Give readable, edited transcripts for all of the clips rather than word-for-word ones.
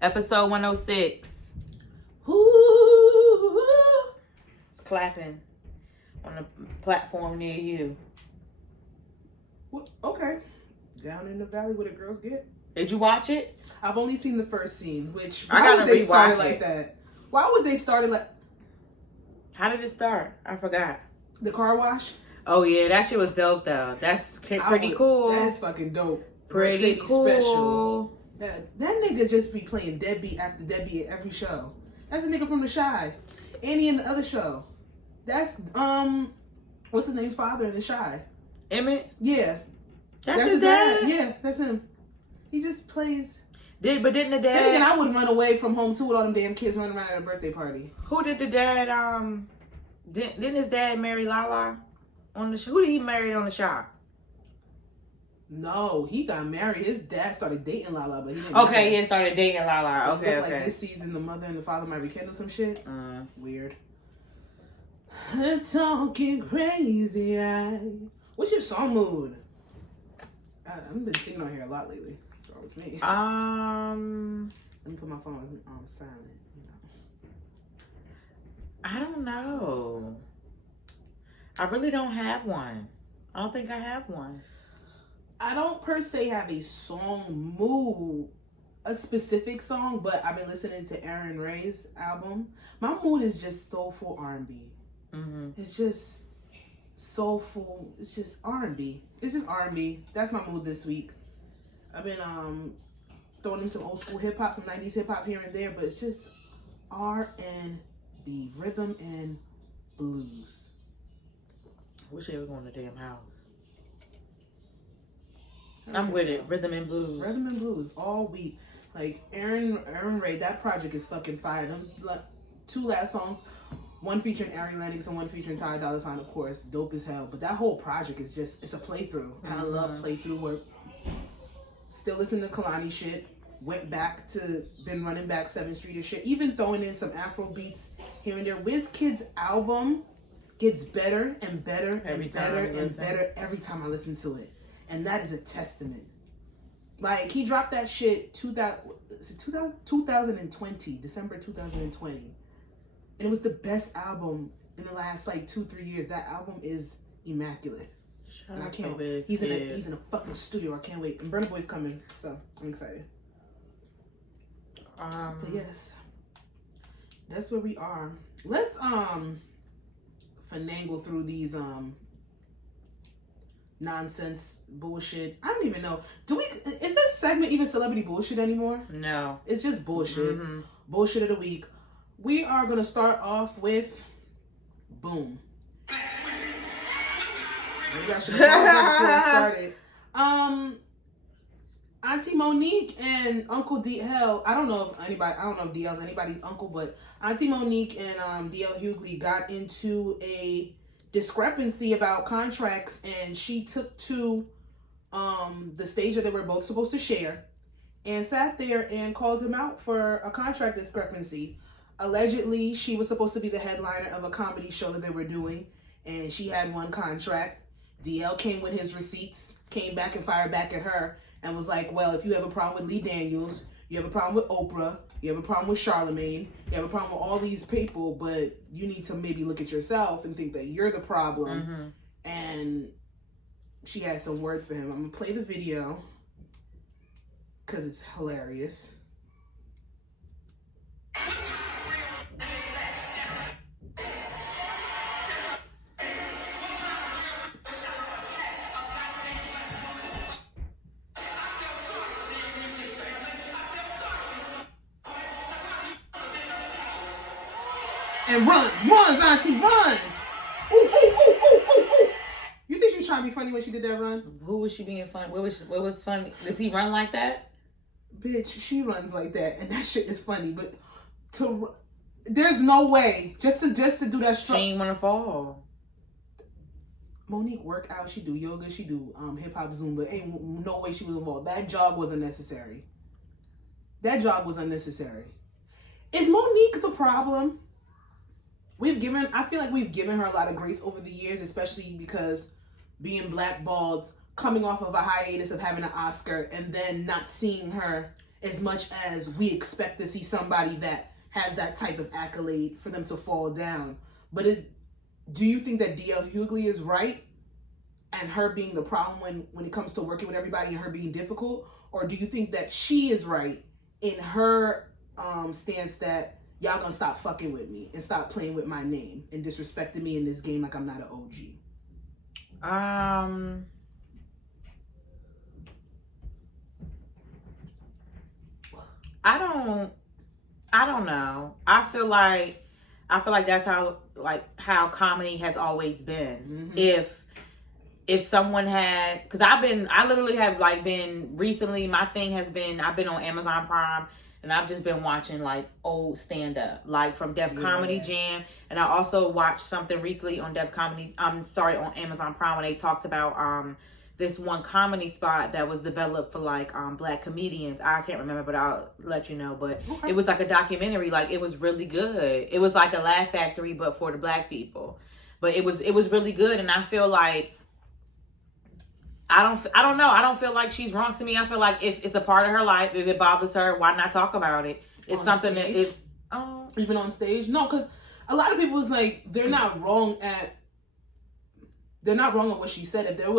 Episode 106. Ooh, it's clapping on a platform near you. Well, okay. Down in the valley where the girls get. Did you watch it? I've only seen the first scene, which I why gotta would they start it rewatch like it. that? Why would they start it like How did it start? I forgot. the car wash? Oh yeah, that shit was dope though. That's pretty cool. That's fucking dope. Pretty Mercedes cool. Special. That nigga just be playing deadbeat after deadbeat at every show. That's a nigga from the Shy. Annie in the other show. That's what's his name? Father in the Shy. Emmett? Yeah. That's his dad? Yeah, that's him. He just plays. Didn't the Then dad? again, I wouldn't run away from home too with all them damn kids running around at a birthday party. Who did the dad? Didn't his dad marry Lala on the show? Who did he marry on the shop? No, he got married. His dad started dating Lala, but he didn't. Okay, he started dating Lala. Okay, Look okay. Like this season, the mother and the father might rekindle some shit. Weird. Talking crazy. What's your song mood? I've been singing on here a lot lately. What's wrong with me? Let me put my phone on silent. You know. I don't know. I really don't have one. I don't think I have one. I don't per se have a song mood, a specific song, but I've been listening to Aaron Ray's album. My mood is just soulful R&B. It's just soulful. It's just R&B. It's just R&B. That's my mood this week. I've been throwing in some old school hip hop, some 90s hip hop here and there, but it's just R&B, rhythm and blues. I wish they were going to damn house. I'm with it. Rhythm and blues. Rhythm and blues all week. Like Aaron Ray, that project is fucking fire. Them two last songs, one featuring Ari Lennox and one featuring Ty Dolla $ign, of course, dope as hell. But that whole project is just, it's a playthrough. Kind of love playthrough work. Still listening to Kalani shit. Went back to, been running back 7th Street and shit. Even throwing in some Afro beats here and there. WizKid's album gets better and better and better and better every time I listen to it. And that is a testament. Like, he dropped that shit 2020, December 2020. And it was the best album in the last, like, 2-3 years. That album is immaculate. And I can't wait. He's in a fucking studio. I can't wait. And Burna Boy's coming, so I'm excited. But yes, that's where we are. Let's finagle through these nonsense bullshit. I don't even know. Is this segment even celebrity bullshit anymore? No. It's just bullshit. Bullshit of the week. We are gonna start off with boom. Maybe I should have before we started. Auntie Monique and Uncle DL. I don't know if DL's anybody's uncle, but Auntie Monique and DL Hughley got into a discrepancy about contracts, and she took to the stage that they were both supposed to share and sat there and called him out for a contract discrepancy. Allegedly, she was supposed to be the headliner of a comedy show that they were doing, and she had one contract. DL came with his receipts, came back and fired back at her, and was like, well, if you have a problem with Lee Daniels, you have a problem with Oprah, you have a problem with Charlemagne, you have a problem with all these people, but you need to maybe look at yourself and think that you're the problem. And she had some words for him. I'm going to play the video because it's hilarious. And runs, Auntie, run! Ooh, ooh, ooh, ooh, ooh, ooh. You think she was trying to be funny when she did that run? Who was she being funny? What was funny? Does he run like that? Bitch, she runs like that, and that shit is funny. But there's no way just to do that. She ain't wanna fall. Monique work out. She do yoga. She do hip hop Zumba. Ain't no way she was involved. That jog wasn't necessary. That job was unnecessary. Is Monique the problem? I feel like we've given her a lot of grace over the years, especially because being blackballed, coming off of a hiatus of having an Oscar, and then not seeing her as much as we expect to see somebody that has that type of accolade for them to fall down. But do you think that DL Hughley is right and her being the problem when it comes to working with everybody and her being difficult? Or do you think that she is right in her stance that y'all gonna stop fucking with me and stop playing with my name and disrespecting me in this game like I'm not an OG? I don't know. I feel like that's how comedy has always been. Mm-hmm. If someone had, because I literally have been recently, my thing has been, I've been on Amazon Prime and I've just been watching old stand up, from Def Comedy Jam. And I also watched something recently on on Amazon Prime when they talked about this one comedy spot that was developed for black comedians. I can't remember, but I'll let you know. But okay. It was a documentary. It was really good. It was like a Laugh Factory, but for the black people. But it was really good, and I feel like I don't know. I don't feel like she's wrong to me. I feel like if it's a part of her life, if it bothers her, why not talk about it? It's on something stage? That is. Oh, even on stage? No, because a lot of people is they're not wrong at. They're not wrong on what she said. If there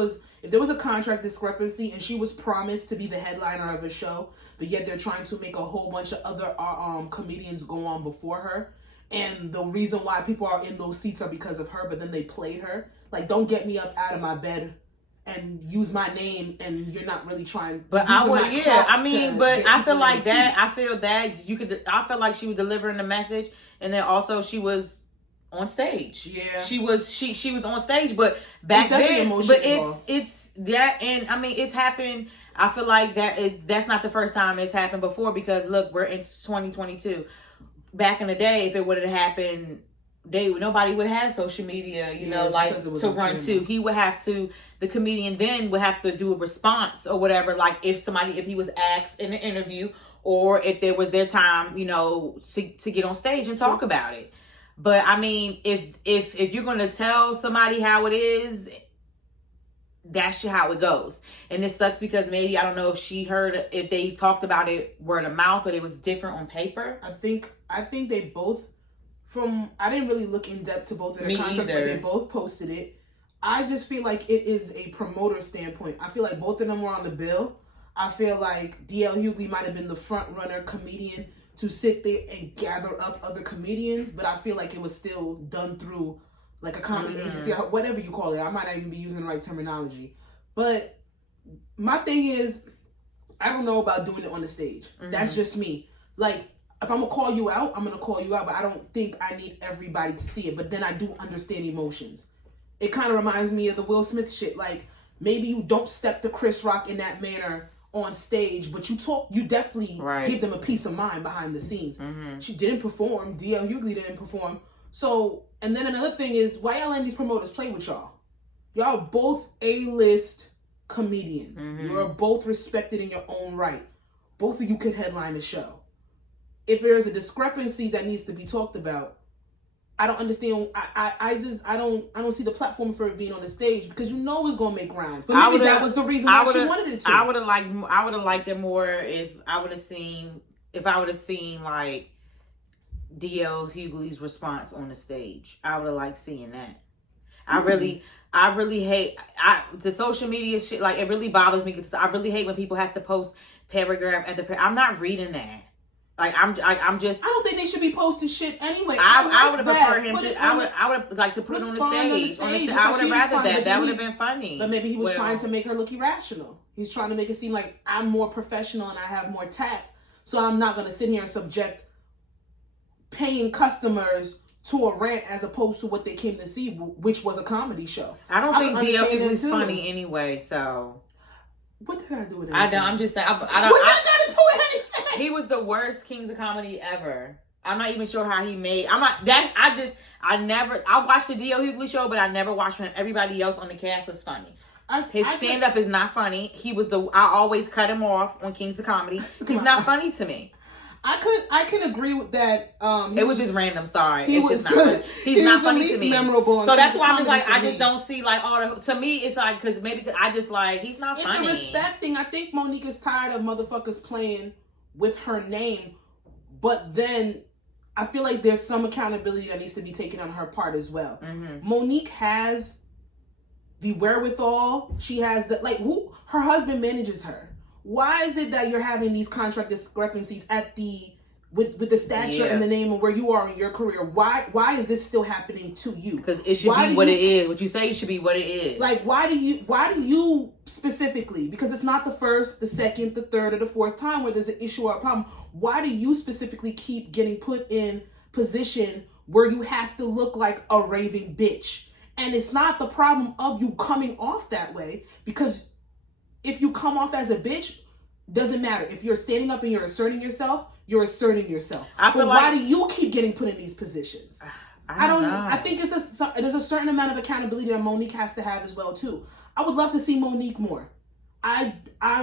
was a contract discrepancy and she was promised to be the headliner of a show, but yet they're trying to make a whole bunch of other comedians go on before her, and the reason why people are in those seats are because of her, but then they played her. Don't get me up out of my bed and use my name, and you're not really trying. But I would, yeah. I mean, but I feel like that. Seats. I feel that you could. I feel like she was delivering the message, and then also she was on stage. Yeah, she was on stage, but back then, but it's that, and I mean, it's happened. I feel like that's not the first time it's happened before, because look, we're in 2022. Back in the day, if it would have happened, nobody would have social media, to run to. The comedian then would have to do a response or whatever, if he was asked in an interview, or if there was their time, to get on stage and talk about it. But I mean, if you're going to tell somebody how it is, that's how it goes. And it sucks because maybe, I don't know if she heard, if they talked about it word of mouth, but it was different on paper. I think they both, I didn't really look in depth to both of their contracts, but they both posted it. I just feel like it is a promoter standpoint. I feel like both of them were on the bill. I feel like DL Hughley might have been the front runner comedian to sit there and gather up other comedians, but I feel like it was still done through a comedy agency, or whatever you call it. I might not even be using the right terminology. But my thing is, I don't know about doing it on the stage. Mm-hmm. That's just me. If I'm going to call you out, I'm going to call you out, but I don't think I need everybody to see it. But then I do understand emotions. It kind of reminds me of the Will Smith shit. Maybe you don't step to Chris Rock in that manner on stage, but you definitely give them a peace of mind behind the scenes. Mm-hmm. She didn't perform. DL Hughley didn't perform. So, and then another thing is, why y'all letting these promoters play with y'all? Y'all both A-list comedians. Mm-hmm. You're both respected in your own right. Both of you could headline the show. If there's a discrepancy that needs to be talked about, I don't understand. I don't see the platform for it being on the stage, because it's gonna make rounds. But maybe that was the reason why she wanted it to. I would have liked it more if I would have seen DL Hughley's response on the stage. I would have liked seeing that. Mm-hmm. I really hate the social media shit. It really bothers me, because I really hate when people have to post paragraph at the. I'm not reading that. I'm just. I don't think they should be posting shit anyway. I would have preferred him to. I would like to put it on the stage. I would have rather that. That would have been funny. But maybe he was trying to make her look irrational. He's trying to make it seem like I'm more professional and I have more tact, so I'm not going to sit here and subject paying customers to a rant as opposed to what they came to see, which was a comedy show. I don't think DL was funny anyway. So. What did I do with it? I'm just saying. What did I got to do with anything? He was the worst Kings of Comedy ever. I'm not even sure how he made. I watched the DL Hughley show, but I never watched him. Everybody else on the cast was funny. His stand up is not funny. I always cut him off on Kings of Comedy. He's not funny to me. I can agree with that. It was just random. Sorry, he's not funny to me. Memorable. So that's why I'm just like, I just don't see like all the. To me, it's like because I just like he's not funny. It's a respect thing. I think Monique is tired of motherfuckers playing with her name, but then I feel like there's some accountability that needs to be taken on her part as well. Mm-hmm. Monique has the wherewithal. She has her husband manages her. Why is it that you're having these contract discrepancies at with the stature and the name and where you are in your career? Why is this still happening to you? Because it should be what it is. What you say should be what it is. Like, why do you specifically? Because it's not the first, the second, the third, or the fourth time where there's an issue or a problem. Why do you specifically keep getting put in position where you have to look like a raving bitch? And it's not the problem of you coming off that way, because if you come off as a bitch, doesn't matter. If you're standing up and you're asserting yourself, you're asserting yourself. But why do you keep getting put in these positions? I don't know. I think there's a certain amount of accountability that Monique has to have as well too. I would love to see Monique more. I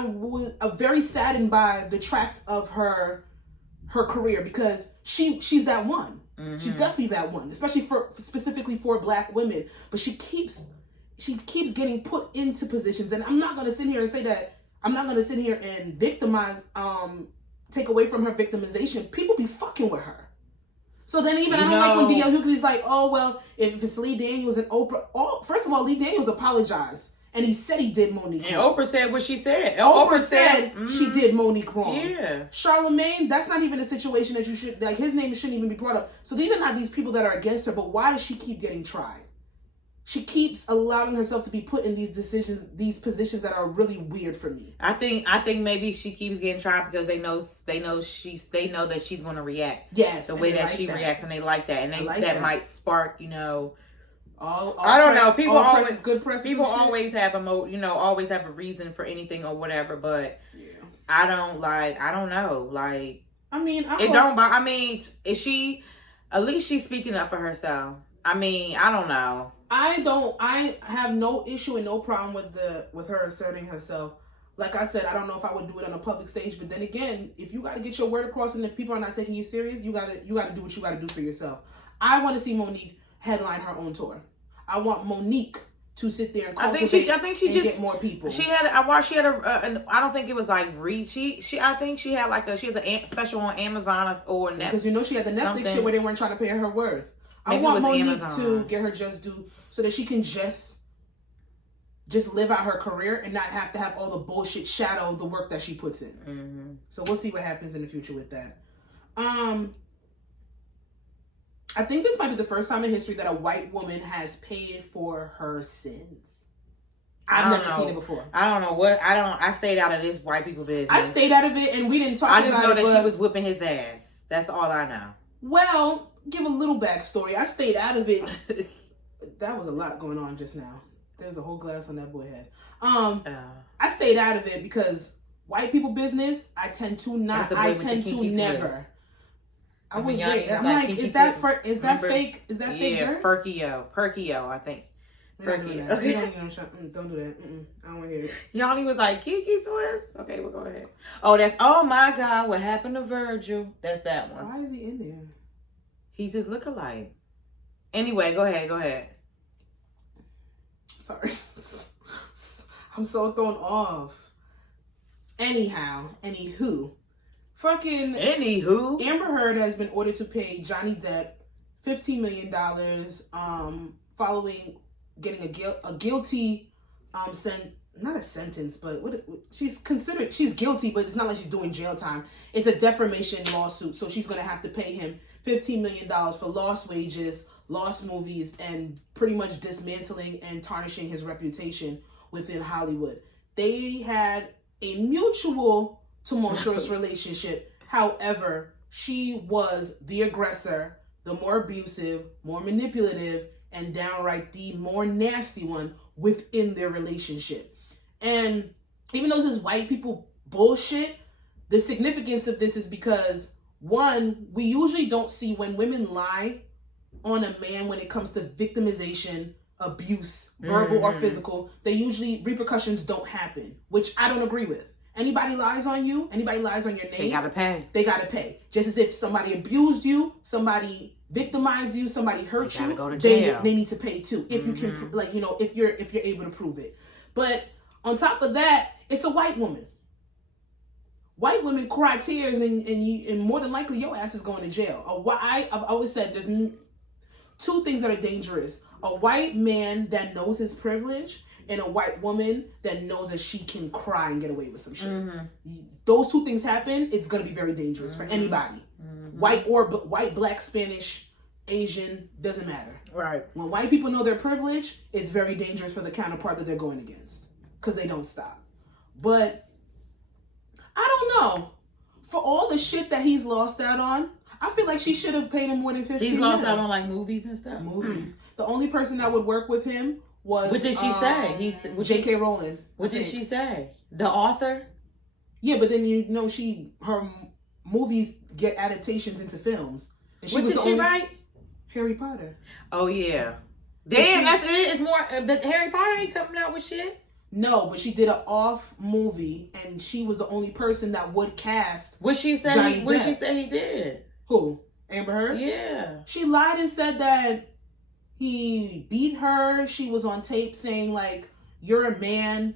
was very saddened by the track of her career, because she's that one. Mm-hmm. She's definitely that one, especially specifically for Black women. But she keeps getting put into positions, and I'm not going to sit here and say that. I'm not going to sit here and victimize, take away from her victimization. People be fucking with her. So then I don't like when D.L. Hughley's like, oh, well, if it's Lee Daniels and Oprah. First of all, Lee Daniels apologized. And he said he did Monique and wrong. Oprah said what she said. Oprah said she did Monique wrong. Yeah. Charlemagne, that's not even a situation that you should, like, his name shouldn't even be brought up. So these are not these people that are against her, but why does she keep getting tried? She keeps allowing herself to be put in these positions that are really weird for me. I think maybe she keeps getting tried because they know that she's going to react. Yes. The way that she reacts, and they like that. And that might spark, all I don't know. People always press is good press. People always have always have a reason for anything or whatever. But I don't know. Like, I mean, is she? At least she's speaking up for herself. I mean, I don't know. I have no issue and no problem with her asserting herself. Like I said, I don't know if I would do it on a public stage, but then again, if you got to get your word across, and if people are not taking you serious, you got to do what you got to do for yourself. I want to see Monique headline her own tour. I want Monique to sit there and cultivate get more people. She had I don't think it was like I think she had like she has a special on Amazon or Netflix. Because she had the Netflix shit where they weren't trying to pay her worth. Maybe I want Monique to get her just due so that she can just live out her career and not have to have all the bullshit shadow of the work that she puts in. Mm-hmm. So we'll see what happens in the future with that. I think this might be the first time in history that a white woman has paid for her sins. I've never seen it before. I don't know I stayed out of this white people business. I stayed out of it, and we didn't talk about it. I just know that she was whipping his ass. That's all I know. Well, give a little backstory. I stayed out of it. That was a lot going on just now. There's a whole glass on that boy head. I stayed out of it because white people business, I tend to never. I was waiting. I'm like, is that fake? Is that fake? Yeah, Perkio, I think. Perkio. Okay. Don't do that. I don't want to hear it. Yanni was like, Kiki Twist? Okay, we'll go ahead. Oh my God, what happened to Virgil? That's that one. Why is he in there? He's his lookalike. Anyway, go ahead. Sorry. I'm so thrown off. Anywho. Amber Heard has been ordered to pay Johnny Depp $15 million following getting a guilty not a sentence, but she's guilty, but it's not like she's doing jail time. It's a defamation lawsuit, so she's going to have to pay him $15 million for lost wages, lost movies, and pretty much dismantling and tarnishing his reputation within Hollywood. They had a mutual tumultuous relationship. However, she was the aggressor, the more abusive, more manipulative, and downright the more nasty one within their relationship. And even though this is white people bullshit, the significance of this is because, one, we usually don't see when women lie on a man when it comes to victimization, abuse, verbal or physical, repercussions don't happen, which I don't agree with. Anybody lies on you, anybody lies on your name, they gotta pay. They gotta pay. Just as if somebody abused you, somebody victimized you, somebody hurt you, go to jail. They need to pay too. If you can, like, you know, if you're able to prove it. But on top of that, it's a white woman. White women cry tears, and more than likely your ass is going to jail. I've always said there's two things that are dangerous: a white man that knows his privilege, and a white woman that knows that she can cry and get away with some shit. Those two things happen, it's gonna be very dangerous for anybody. White, black, Spanish, Asian, doesn't matter. Right. When white people know their privilege, it's very dangerous for the counterpart that they're going against, because they don't stop. But I don't know. For all the shit that he's lost out on, I feel like she should have paid him more than 15 He's lost out on like movies and stuff. Movies. The only person that would work with him was what did she say? J.K. Rowling. What did she say? The author? Yeah, but then you know her movies get adaptations into films. And what did she write? Harry Potter. Oh yeah. Damn, that's it. It's more. The Harry Potter ain't coming out with shit. No, but she did an off movie, and she was the only person that would cast. What she say? What did she say he did? Who? Amber Heard? Yeah. She lied and said that he beat her. She was on tape saying like, "You're a man.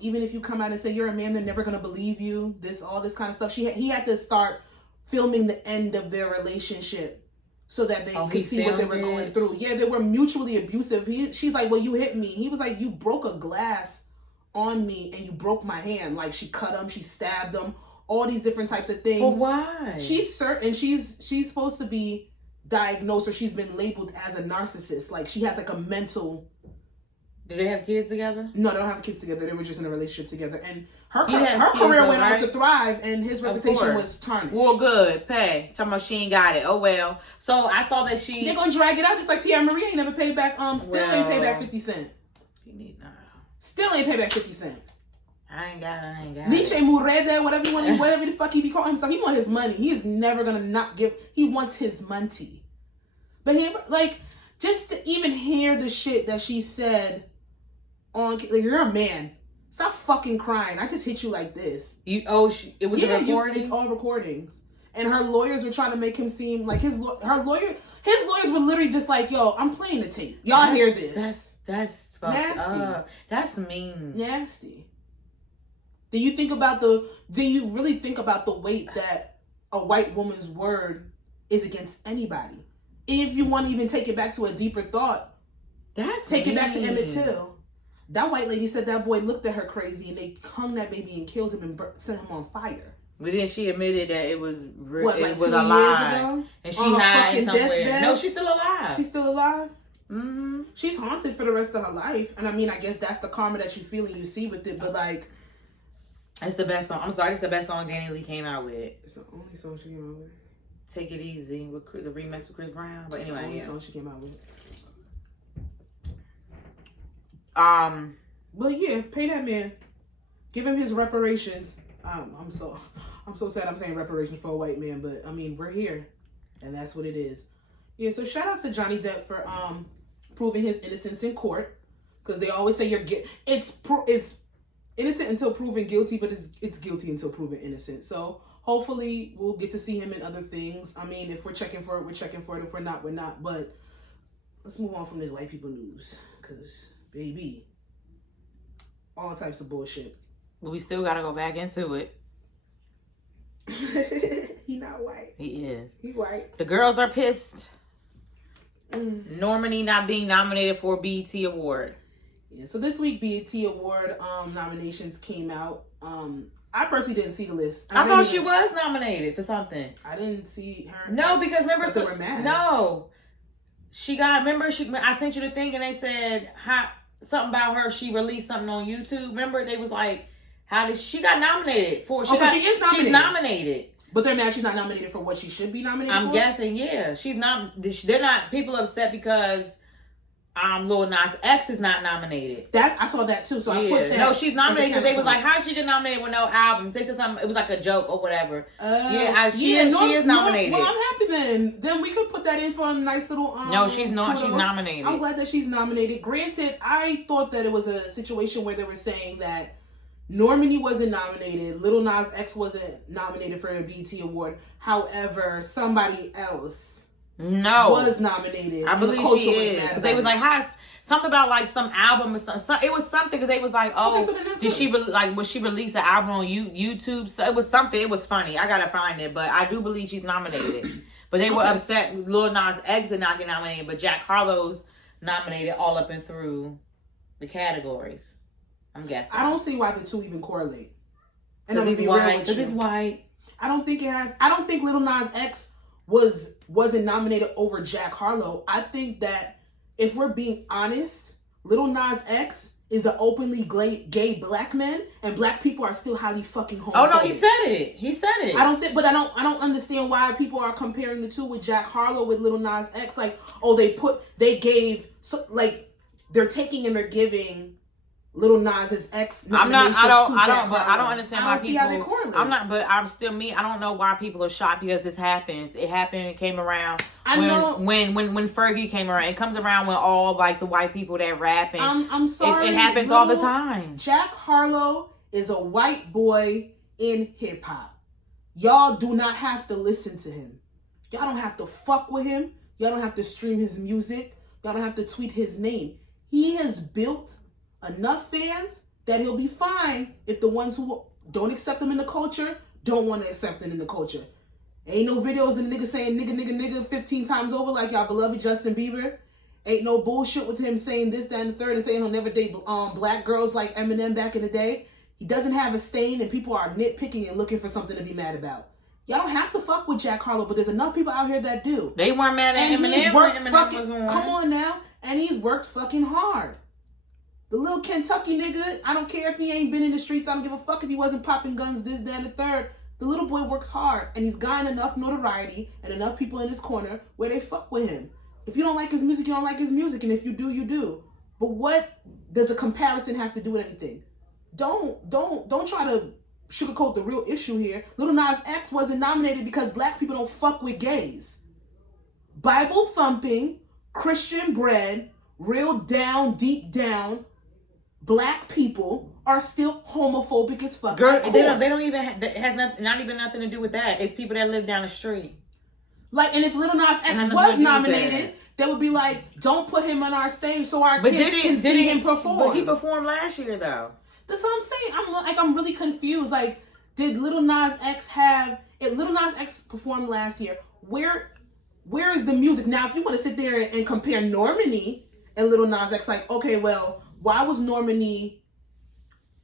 Even if you come out and say you're a man, they're never gonna believe you." All this kind of stuff. He had to start filming the end of their relationship so that they could see what they were going through. Yeah, they were mutually abusive. She's like, "Well, you hit me." He was like, "You broke a glass on me and you broke my hand." Like, she cut him, she stabbed him, all these different types of things. For why? She's certain she's supposed to be diagnosed, or she's been labeled as a narcissist. Like, she has like a mental. Do they have kids together? No, they don't have kids together. They were just in a relationship together. And her career went on to thrive, and his reputation was tarnished. Well, good. Pay. Talking about she ain't got it. Oh, well. So, I saw that they're going to drag it out just like Tia Marie ain't never paid back, still ain't paid back 50 cents. Still ain't paid back 50 cents. I ain't got it. Niche Murede, whatever the fuck he be calling himself. He want his money. He is never going to not give. He wants his money. But he, like, just to even hear the shit that she said on, like, you're a man. Stop fucking crying. I just hit you like this. It was a recording? It's all recordings. And her lawyers were trying to make him seem like his lawyers were literally just like, "Yo, I'm playing the tape. Y'all hear this." That's nasty. That's mean. Nasty. Do you really think about the weight that a white woman's word is against anybody? If you want to even take it back to a deeper thought, take it back to Emmett Till. That white lady said that boy looked at her crazy, and they hung that baby and killed him and set him on fire. But then she admitted that it was like 2 a lie. years ago? And she hid somewhere. No, she's still alive. She's still alive? Mm-hmm. She's haunted for the rest of her life. And I mean, I guess that's the karma that you feel and you see with it. But like, it's the best song. I'm sorry, it's the best song Danny Lee came out with. It's the only song she came out with. Take It Easy with the remix with Chris Brown. But anyway, the only song she came out with. But yeah, pay that man. Give him his reparations. I'm so sad I'm saying reparations for a white man, but I mean, we're here, and that's what it is. Yeah, so shout out to Johnny Depp for proving his innocence in court, because they always say it's innocent until proven guilty, but it's guilty until proven innocent. So hopefully we'll get to see him in other things. I mean, if we're checking for it, we're checking for it. If we're not, we're not. But let's move on from this white people news, because baby, all types of bullshit. But we still gotta go back into it. He not white. He is. He white. The girls are pissed. Normani not being nominated for a BET Award. Yeah, so this week BET Award nominations came out. I personally didn't see the list. I thought she was nominated for something. I didn't see her. No, because remember, they were mad. No, I sent you the thing and they said something about her. She released something on YouTube. Remember, they was like, she got nominated for? She is nominated. She's nominated. But they're mad she's not nominated for what she should be nominated for? I'm guessing, yeah. She's not. They're not. People upset because Lil Nas X is not nominated. I saw that too. So I put that. No, she's nominated because they was like, how she get nominated with no album? They said something. It was like a joke or whatever. She is nominated. Well, I'm happy then. Then we could put that in for a nice little. No, she's not. She's nominated. I'm glad that she's nominated. Granted, I thought that it was a situation where they were saying that Normani wasn't nominated. Lil Nas X wasn't nominated for a BET Award. However, somebody else was nominated. I believe she is. Because they was like, something about like some album or something. It was something because they was like, oh, did she would she release an album on YouTube? So it was something. It was funny. I gotta find it, but I do believe she's nominated. But they were upset. Lil Nas X did not get nominated, but Jack Harlow's nominated all up and through the categories. I'm guessing. I don't see why the two even correlate. And because he's white. Because he's white. I don't think it has. I don't think Lil Nas X wasn't nominated over Jack Harlow. I think that if we're being honest, Lil Nas X is an openly gay black man, and black people are still highly fucking homophobic. Oh no, he said it. He said it. I don't understand why people are comparing the two with Jack Harlow with Lil Nas X. Like, oh, they're taking and they're giving Lil Nas X nominations I don't understand why people. How they correlate. I don't know why people are shocked because this happens. It happened. It came around. When Fergie came around. It comes around when all like the white people that rap and I'm sorry. It happens all the time. Jack Harlow is a white boy in hip hop. Y'all do not have to listen to him. Y'all don't have to fuck with him. Y'all don't have to stream his music. Y'all don't have to tweet his name. He has built enough fans that he'll be fine if the ones who don't accept him in the culture don't want to accept him in the culture. Ain't no videos of the nigga saying nigga 15 times over like y'all beloved Justin Bieber. Ain't no bullshit with him saying this, that, and the third and saying he'll never date black girls like Eminem back in the day. He doesn't have a stain and people are nitpicking and looking for something to be mad about. Y'all don't have to fuck with Jack Harlow, but there's enough people out here that do. They weren't mad at Eminem when Eminem was on. Come on now. And he's worked fucking hard. The little Kentucky nigga, I don't care if he ain't been in the streets. I don't give a fuck if he wasn't popping guns, this, that, and the third. The little boy works hard, and he's gotten enough notoriety and enough people in his corner where they fuck with him. If you don't like his music, you don't like his music, and if you do, you do. But what does a comparison have to do with anything? Don't try to sugarcoat the real issue here. Lil Nas X wasn't nominated because black people don't fuck with gays. Bible thumping, Christian bred, real down, deep down, black people are still homophobic as fuck. Girl, they don't even it has not even nothing to do with that. It's people that live down the street. Like, and if Lil Nas X was nominated, they would be like, don't put him on our stage so our kids can see him perform. But he performed last year though. That's what I'm saying. I'm really confused. Like, did Lil Nas X if Lil Nas X performed last year, where is the music? Now, if you want to sit there and compare Normani and Lil Nas X, like, okay, well, why was Normani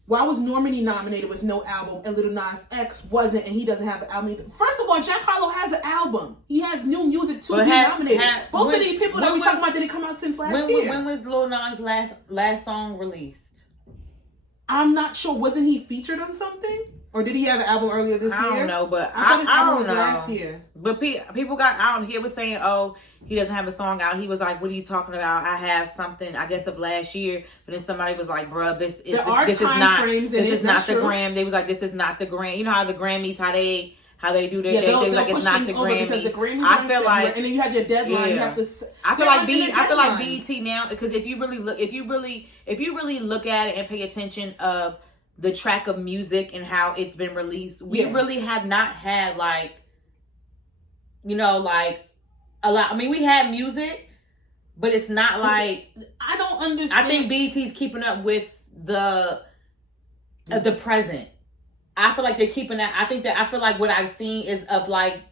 nominated with no album and Lil Nas X wasn't, and he doesn't have an album either? First of all, Jack Harlow has an album. He has new music to be nominated. Both of these people that we talking about didn't come out since last year. When was Lil Nas' last song released? I'm not sure. Wasn't he featured on something? Or did he have an album earlier this year? I don't know, but I thought his album was last year. But people got out. He was saying, "Oh, he doesn't have a song out." He was like, "What are you talking about? I have something, I guess, of last year." But then somebody was like, "Bruh, this is not the Gram." They was like, "This is not the Gram." You know how the Grammys, how they do their they was like, "It's not the Grammys." I feel like, and then you have your deadline. You have to. I feel like BET now, because if you really look at it and pay attention of the track of music and how it's been released, we really have not had like a lot. I mean, we had music, but it's not like, I don't understand. I think BET's keeping up with the present. I feel like they're keeping that. I feel like what I've seen is of like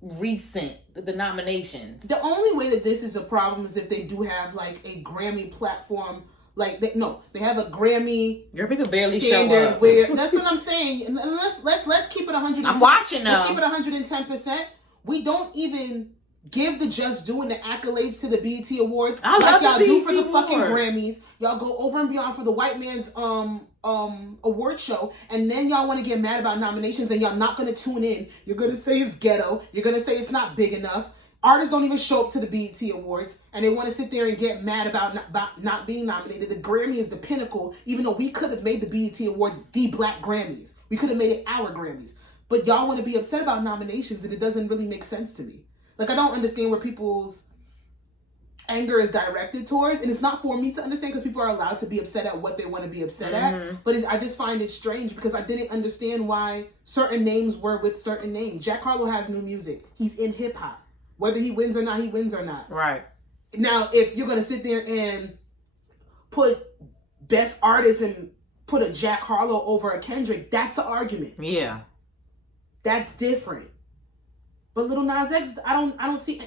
recent the nominations. The only way that this is a problem is if they do have like a Grammy platform. Like they have a Grammy. Your people barely show up. Where that's what I'm saying. And let's keep it 100. I'm watching them. Let's keep it 110%. We don't even give the just due and the accolades to the BET Awards like y'all do for the fucking Grammys. Y'all go over and beyond for the white man's award show, and then y'all want to get mad about nominations, and y'all not gonna tune in. You're gonna say it's ghetto. You're gonna say it's not big enough. Artists don't even show up to the BET Awards, and they want to sit there and get mad about not being nominated. The Grammy is the pinnacle, even though we could have made the BET Awards the Black Grammys. We could have made it our Grammys. But y'all want to be upset about nominations, and it doesn't really make sense to me. Like, I don't understand where people's anger is directed towards, and it's not for me to understand because people are allowed to be upset at what they want to be upset at, but I just find it strange because I didn't understand why certain names were with certain names. Jack Harlow has new music. He's in hip-hop. Whether he wins or not, he wins or not. Right. Now, if you're going to sit there and put best artist and put a Jack Harlow over a Kendrick, that's an argument. Yeah. That's different. But Lil Nas X, I don't see...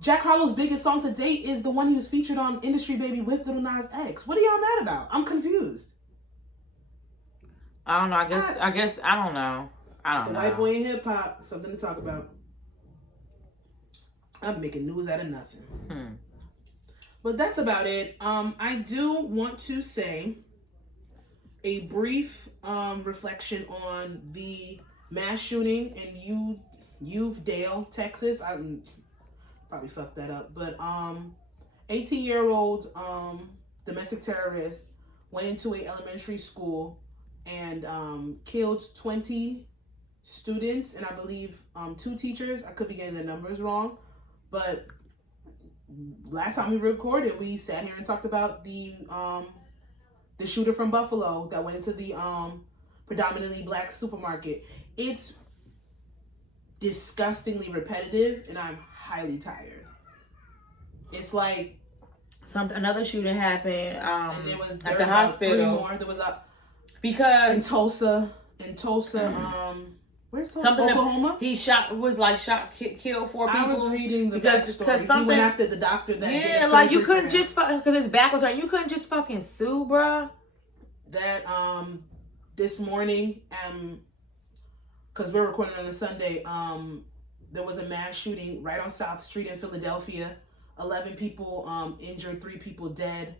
Jack Harlow's biggest song to date is the one he was featured on Industry Baby with Lil Nas X. What are y'all mad about? I'm confused. I don't know. I guess I don't know. I don't know. White boy in hip hop, something to talk about. I'm making news out of nothing. But that's about it. I do want to say a brief reflection on the mass shooting in Uvalde, Texas. Probably fucked that up, but 18-year-old domestic terrorist went into a elementary school and killed 20 students and I believe 2 teachers. I could be getting the numbers wrong, but last time we recorded, we sat here and talked about the shooter from Buffalo that went into the predominantly black supermarket. It's disgustingly repetitive, and I'm highly tired. It's like another shooting happened and there was at the hospital. 3 more. There was because in Tulsa, where's Tulsa? Oklahoma. He killed 4 people. I was reading the because something, he went after the doctor that did like you couldn't just because his back was hurt. You couldn't just fucking sue, bruh. That this morning because we're recording on a Sunday, there was a mass shooting right on South Street in Philadelphia. 11 people injured, 3 people dead.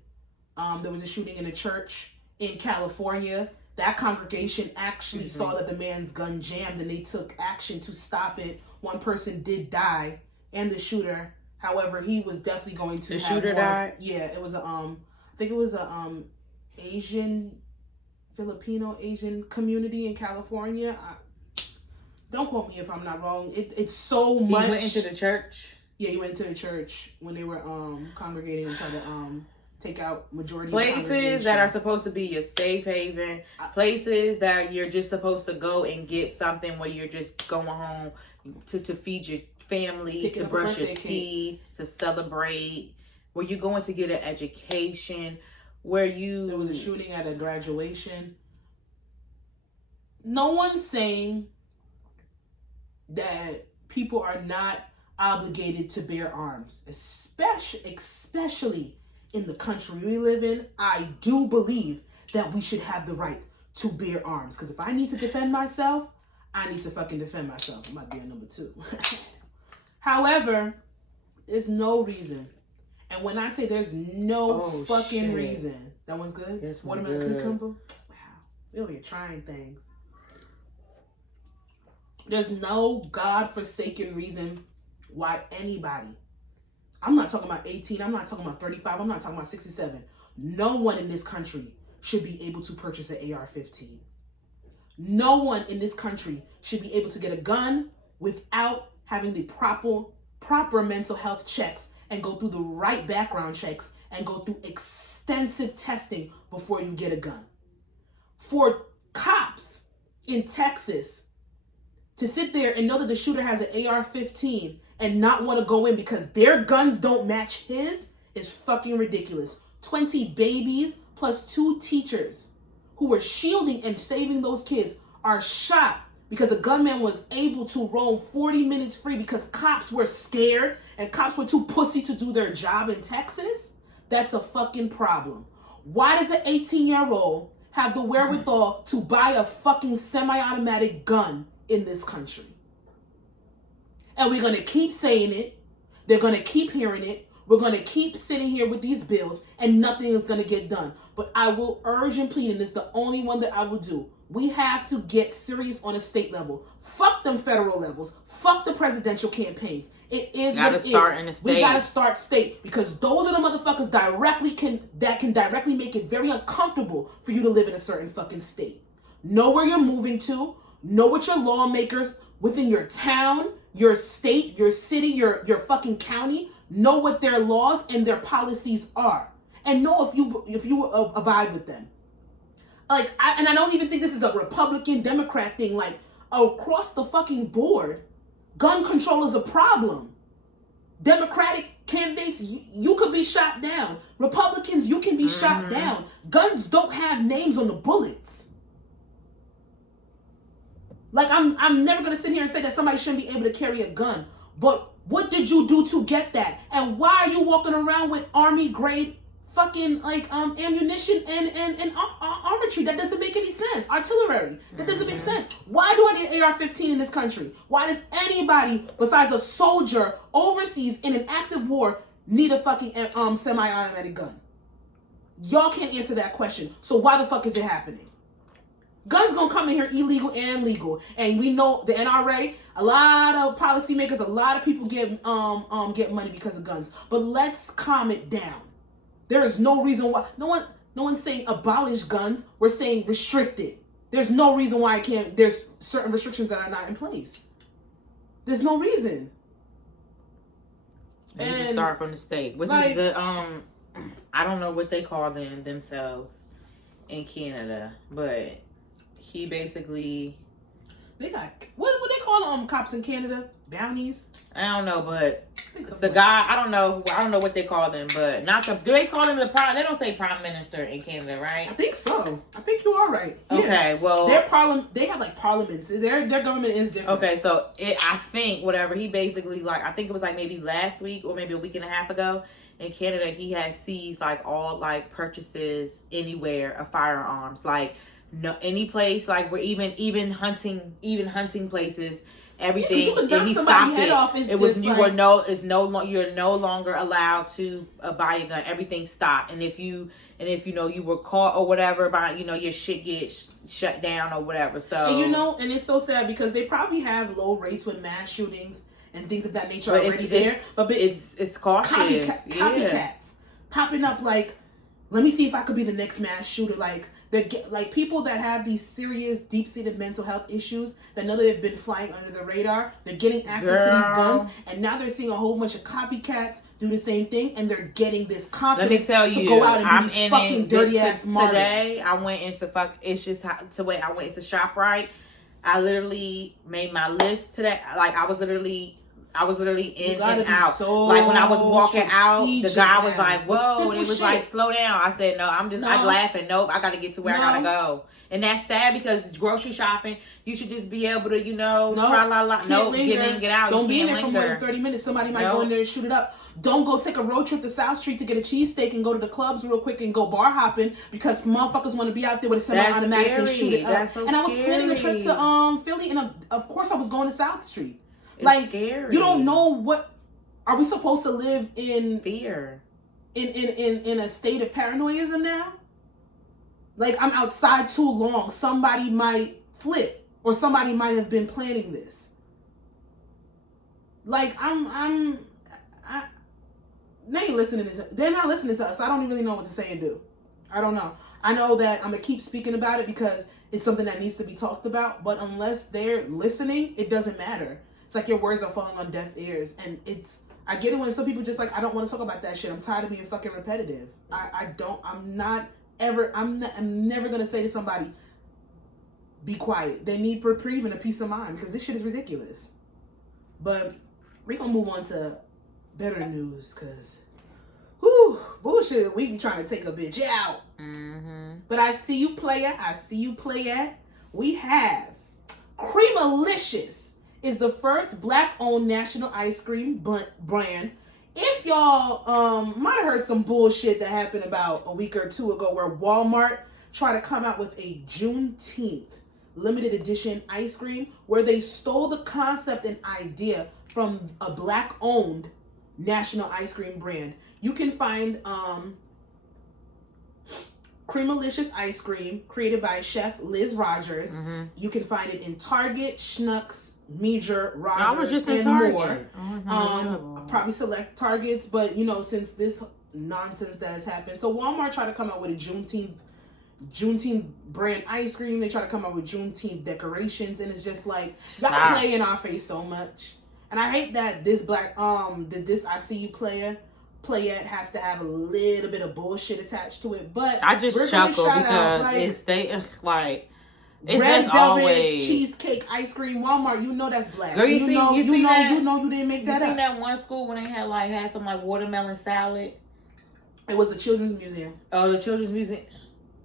There was a shooting in a church in California. That congregation actually saw that the man's gun jammed and they took action to stop it. 1 person did die, and the shooter, however, he was definitely going to. The shooter died? Yeah, it was I think it was Filipino Asian community in California. Don't quote me if I'm not wrong. It's so much. He went into the church? Yeah, he went into the church when they were congregating and trying to take out majority places that are supposed to be your safe haven, places that you're just supposed to go and get something where you're just going home to feed your family, to brush your teeth, to celebrate, where you're going to get an education, where there was a shooting at a graduation. No one's saying that people are not obligated to bear arms, especially in the country we live in. I do believe that we should have the right to bear arms, because if I need to defend myself, I need to fucking defend myself. It might be a number 2. However, there's no reason, and when I say there's no reason, that one's good. This watermelon cucumber. Wow, we over here trying things. There's no godforsaken reason why anybody, I'm not talking about 18, I'm not talking about 35, I'm not talking about 67. No one in this country should be able to purchase an AR-15. No one in this country should be able to get a gun without having the proper mental health checks and go through the right background checks and go through extensive testing before you get a gun. For cops in Texas to sit there and know that the shooter has an AR-15 and not want to go in because their guns don't match his is fucking ridiculous. 20 babies plus 2 teachers who were shielding and saving those kids are shot because a gunman was able to roam 40 minutes free because cops were scared and cops were too pussy to do their job in Texas. That's a fucking problem. Why does an 18-year-old have the wherewithal to buy a fucking semi-automatic gun in this country? And we're going to keep saying it. They're going to keep hearing it. We're going to keep sitting here with these bills and nothing is going to get done. But I will urge and plead, and it's the only one that I will do. We have to get serious on a state level. Fuck them federal levels. Fuck the presidential campaigns. It is what it is. We got to start state, because those are the motherfuckers that can directly make it very uncomfortable for you to live in a certain fucking state. Know where you're moving to. Know what your lawmakers within your town, your state, your city, your fucking county. know what their laws and their policies are, and know if you abide with them. Like, I don't even think this is a Republican Democrat thing. Like, across the fucking board, gun control is a problem. Democratic candidates, you could be shot down. Republicans, you can be shot down. Guns don't have names on the bullets. Like, I'm never gonna sit here and say that somebody shouldn't be able to carry a gun, but what did you do to get that? And why are you walking around with army grade fucking like ammunition and armory? That doesn't make any sense. Artillery, that doesn't make sense. Why do I need AR-15 in this country? Why does anybody besides a soldier overseas in an active war need a fucking semi-automatic gun? Y'all can't answer that question. So why the fuck is it happening? Guns gonna come in here illegal and legal, and we know the NRA. A lot of policymakers, a lot of people get money because of guns. But let's calm it down. There is no reason why. No one's saying abolish guns. We're saying restrict it. There's no reason why I can't. There's certain restrictions that are not in place. There's no reason. And just start from the state. What's like, the I don't know what they call themselves in Canada, but he basically they got what they call cops in Canada? Bounties? I don't know, but the guy I don't know what they call them, but not the do they call them the prime? They don't say prime minister in Canada, right? I think so. I think you are right. Okay, well their parliament they have like parliaments. Their government is different. Okay, so I think whatever he basically like I think it was like maybe last week or maybe a week and a half ago in Canada he has seized like all like purchases anywhere of firearms, like no any place like where even hunting places. Everything and he stopped it. It was you like, you're no longer allowed to buy a gun. Everything stopped. And if you know you were caught or whatever, by your shit gets shut down or whatever. So and it's so sad because they probably have low rates with mass shootings and things of that nature already there. But it's cautious. Copycats popping up like, let me see if I could be the next mass shooter. Like people that have these serious, deep-seated mental health issues that know that they've been flying under the radar. They're getting access to these guns, and now they're seeing a whole bunch of copycats do the same thing, and they're getting this confidence to go out and do these fucking dirty-ass martyrs. Today, I went into It's just to wait. I went into ShopRite. I literally made my list today. Like I was literally in and out. So like when I was walking out, the guy was like, "Whoa!" And it was like, "Slow down." I said, "No, I'm laughing. Nope, I got to get to where I gotta go." And that's sad because grocery shopping, you should just be able to, try la. No, get in, get out. Don't be in there for more than 30 minutes. Somebody might go in there and shoot it up. Don't go take a road trip to South Street to get a cheesesteak and go to the clubs real quick and go bar hopping because motherfuckers want to be out there with a semi-automatic and shoot it up. That's so and I was planning a trip to Philly, and of course I was going to South Street. It's scary. You don't know what. Are we supposed to live in fear? In a state of paranoiaism now? Like I'm outside too long. Somebody might flip, or somebody might have been planning this. Like they ain't listening to. They're not listening to us. So I don't really know what to say and do. I don't know. I know that I'm gonna keep speaking about it because it's something that needs to be talked about. But unless they're listening, it doesn't matter. It's like your words are falling on deaf ears, and I get it when some people just like, I don't want to talk about that shit. I'm tired of being fucking repetitive. I'm never gonna say to somebody, be quiet. They need reprieve and a peace of mind because this shit is ridiculous. But we're gonna move on to better news because, bullshit. We be trying to take a bitch out. Mm-hmm. But I see you, playa. I see you, playette. We have Creamalicious. Is the first black-owned national ice cream brand. If y'all might have heard some bullshit that happened about a week or two ago where Walmart tried to come out with a Juneteenth limited edition ice cream where they stole the concept and idea from a black-owned national ice cream brand. You can find Creamalicious ice cream created by Chef Liz Rogers. Mm-hmm. You can find it in Target, Schnucks, Meager, Rogers, and more. Probably select Targets, but since this nonsense that has happened, so Walmart tried to come out with a Juneteenth brand ice cream. They try to come out with Juneteenth decorations, and it's just like y'all play in our face so much. And I hate that this this I See You playette has to have a little bit of bullshit attached to it. But I just chuckle because it's like it's red velvet always cheesecake ice cream Walmart. You know that's black. Girl, you know you didn't make that up. You seen that one school when they had some like watermelon salad? It was a children's museum. Oh, the children's museum.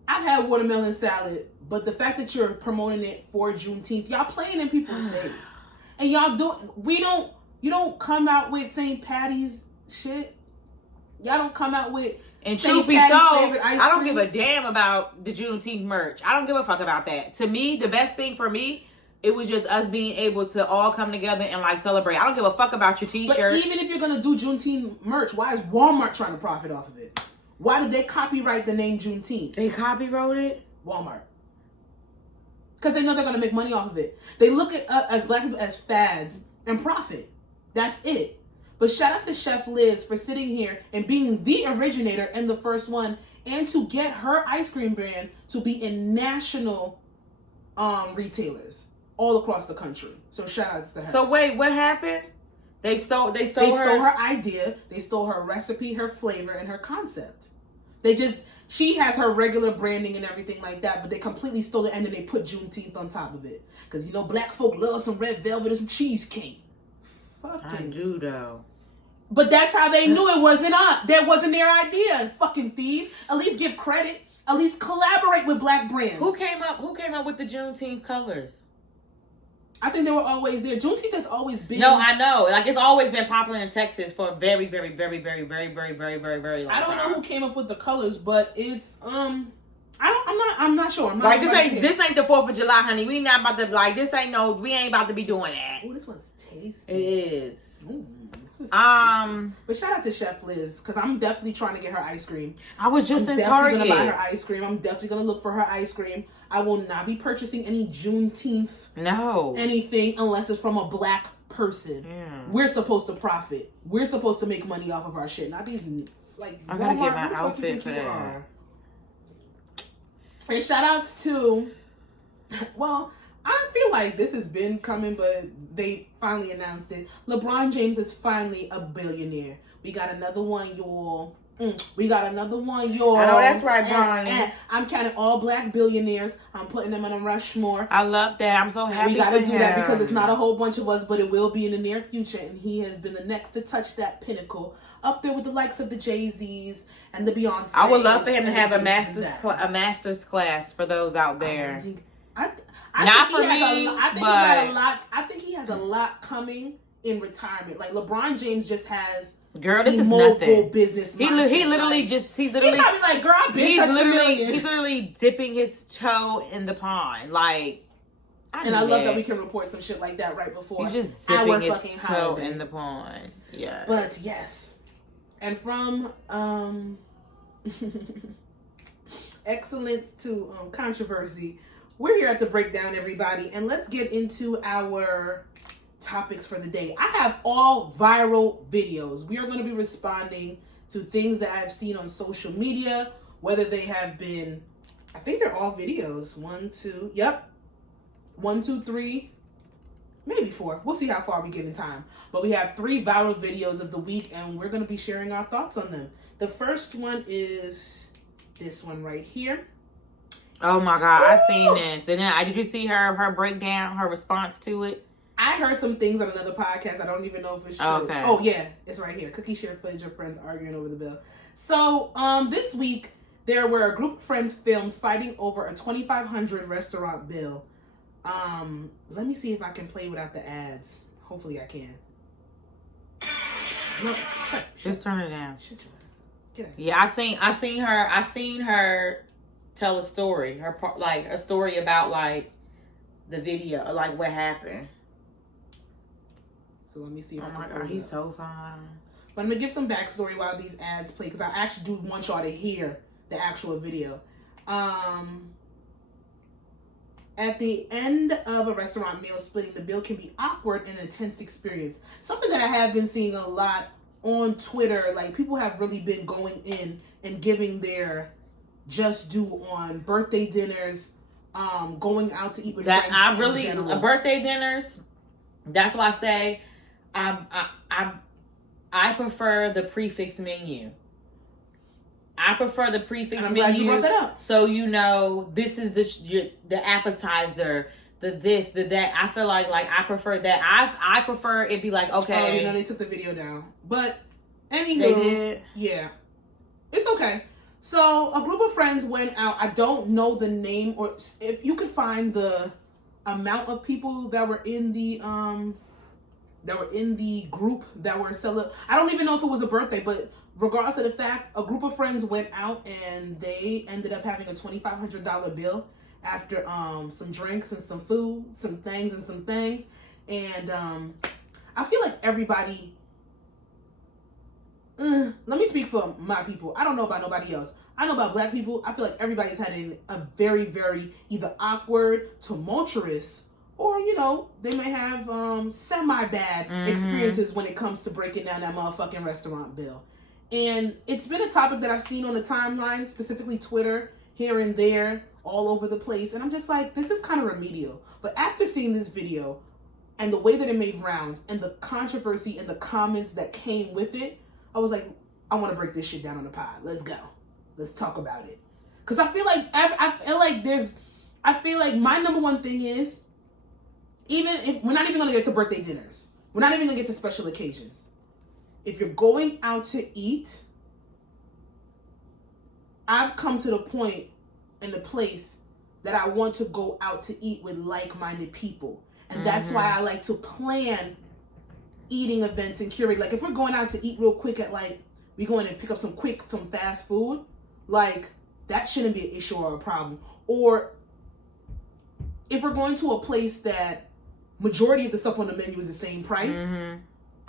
I've had watermelon salad, but the fact that you're promoting it for Juneteenth, y'all playing in people's face. And y'all you don't come out with St. Patty's shit. Y'all don't come out with and truth be told, I don't give a damn about the Juneteenth merch. I don't give a fuck about that. To me, the best thing for me, it was just us being able to all come together and like celebrate. I don't give a fuck about your t-shirt. But even if you're gonna do Juneteenth merch, why is Walmart trying to profit off of it? Why did they copyright the name Juneteenth? They copyrighted it? Walmart. Because they know they're gonna make money off of it. They look at us as black people as fads and profit. That's it. But shout out to Chef Liz for sitting here and being the originator and the first one, and to get her ice cream brand to be in national retailers all across the country. So shout outs to her. So wait, what happened? They stole her idea, they stole her recipe, her flavor, and her concept. She has her regular branding and everything like that, but they completely stole it, and then they put Juneteenth on top of it. Because, you know, black folk love some red velvet and some cheesecake. I do, though. But that's how they knew it wasn't that wasn't their idea. Fucking thieves. At least give credit. At least collaborate with black brands. Who came up with the Juneteenth colors? I think they were always there. Juneteenth has always been. No, I know. Like, it's always been popular in Texas for a very, very, very, very, very, very, very, very, very long time. I don't know who came up with the colors, but it's I'm not sure. I'm not like, this ain't the 4th of July, honey. We not about to we ain't about to be doing that. Oh, this one's tasty. It is. But shout out to Chef Liz, because I'm definitely trying to get her ice cream. I was just in Target. I'm definitely gonna buy her ice cream. I'm definitely gonna look for her ice cream. I will not be purchasing any Juneteenth anything unless it's from a black person. Yeah. We're supposed to profit. We're supposed to make money off of our shit, not these like. I gotta get my outfit for that. And shout outs to, well, I feel like this has been coming, but they finally announced it. LeBron James is finally a billionaire. We got another one, y'all. We got another one, y'all. I know that's right, Bronny. I'm counting all black billionaires. I'm putting them on a Rushmore. I love that. I'm so happy. We gotta do that because it's not a whole bunch of us, but it will be in the near future. And he has been the next to touch that pinnacle, up there with the likes of the Jay-Z's and the Beyonce. I would love for him to have a master's class for those out there. I think he has a lot coming in retirement. Like LeBron James just has this is nothing. Business. He's literally probably like, girl, I've been he's literally dipping his toe in the pond. Like, I love that we can report some shit like that right before. He's just dipping his toe in the pond. Yeah. But yes, and from excellence to controversy, we're here at the breakdown, everybody, and let's get into our topics for the day. I have all viral videos. We are going to be responding to things that I've seen on social media, whether they have been, I think they're all videos. 1, 2, 3, maybe 4. We'll see how far we get in time. But we have 3 viral videos of the week, and we're going to be sharing our thoughts on them. The first one is this one right here. Oh my God, I seen this. And then did you see her breakdown, her response to it? I heard some things on another podcast. I don't even know if it's true. Okay. Oh yeah, it's right here. Cookie share footage of friends arguing over the bill. So this week there were a group of friends filmed fighting over a $2,500 restaurant bill. Let me see if I can play without the ads. Hopefully I can. No, just turn it down. Shut your ass. Get out. Yeah, I seen her tell a story. A story about like the video, like what happened. So let me see. Oh my God, he's so fine. But I'm gonna give some backstory while these ads play, because I actually do want y'all to hear the actual video. At the end of a restaurant meal, splitting the bill can be awkward and an intense experience. Something that I have been seeing a lot on Twitter. Like, people have really been going in and giving their just due on birthday dinners, going out to eat with friends. Birthday dinners. That's why I say I prefer the prefix menu. I prefer the prefix I'm menu. glad you brought that up. So you know this is the appetizer, the this, the that. I feel like I prefer that. I prefer it be like, okay. Oh, you know they took the video down, but anywho, they did. Yeah, it's okay. So a group of friends went out. I don't know the name, or if you could find the amount of people that were in the group that were celebrating. I don't even know if it was a birthday, but regardless of the fact, a group of friends went out and they ended up having a $2,500 bill after some drinks and some food, some things. And I feel like everybody, let me speak for my people. I don't know about nobody else. I know about black people. I feel like everybody's had a very, very either awkward, tumultuous, or, you know, they may have semi-bad experiences when it comes to breaking down that motherfucking restaurant bill. And it's been a topic that I've seen on the timeline, specifically Twitter, here and there, all over the place. And I'm just like, this is kind of remedial. But after seeing this video and the way that it made rounds and the controversy and the comments that came with it, I was like, I want to break this shit down on the pod. Let's go. Let's talk about it. Because I feel like my number one thing is, even if we're not even going to get to birthday dinners, we're not even going to get to special occasions. If you're going out to eat, I've come to the point in the place that I want to go out to eat with like-minded people. And that's why I like to plan eating events and curate. Like, if we're going out to eat real quick at, like, we going to pick up some fast food, like, that shouldn't be an issue or a problem. Or if we're going to a place that majority of the stuff on the menu is the same price,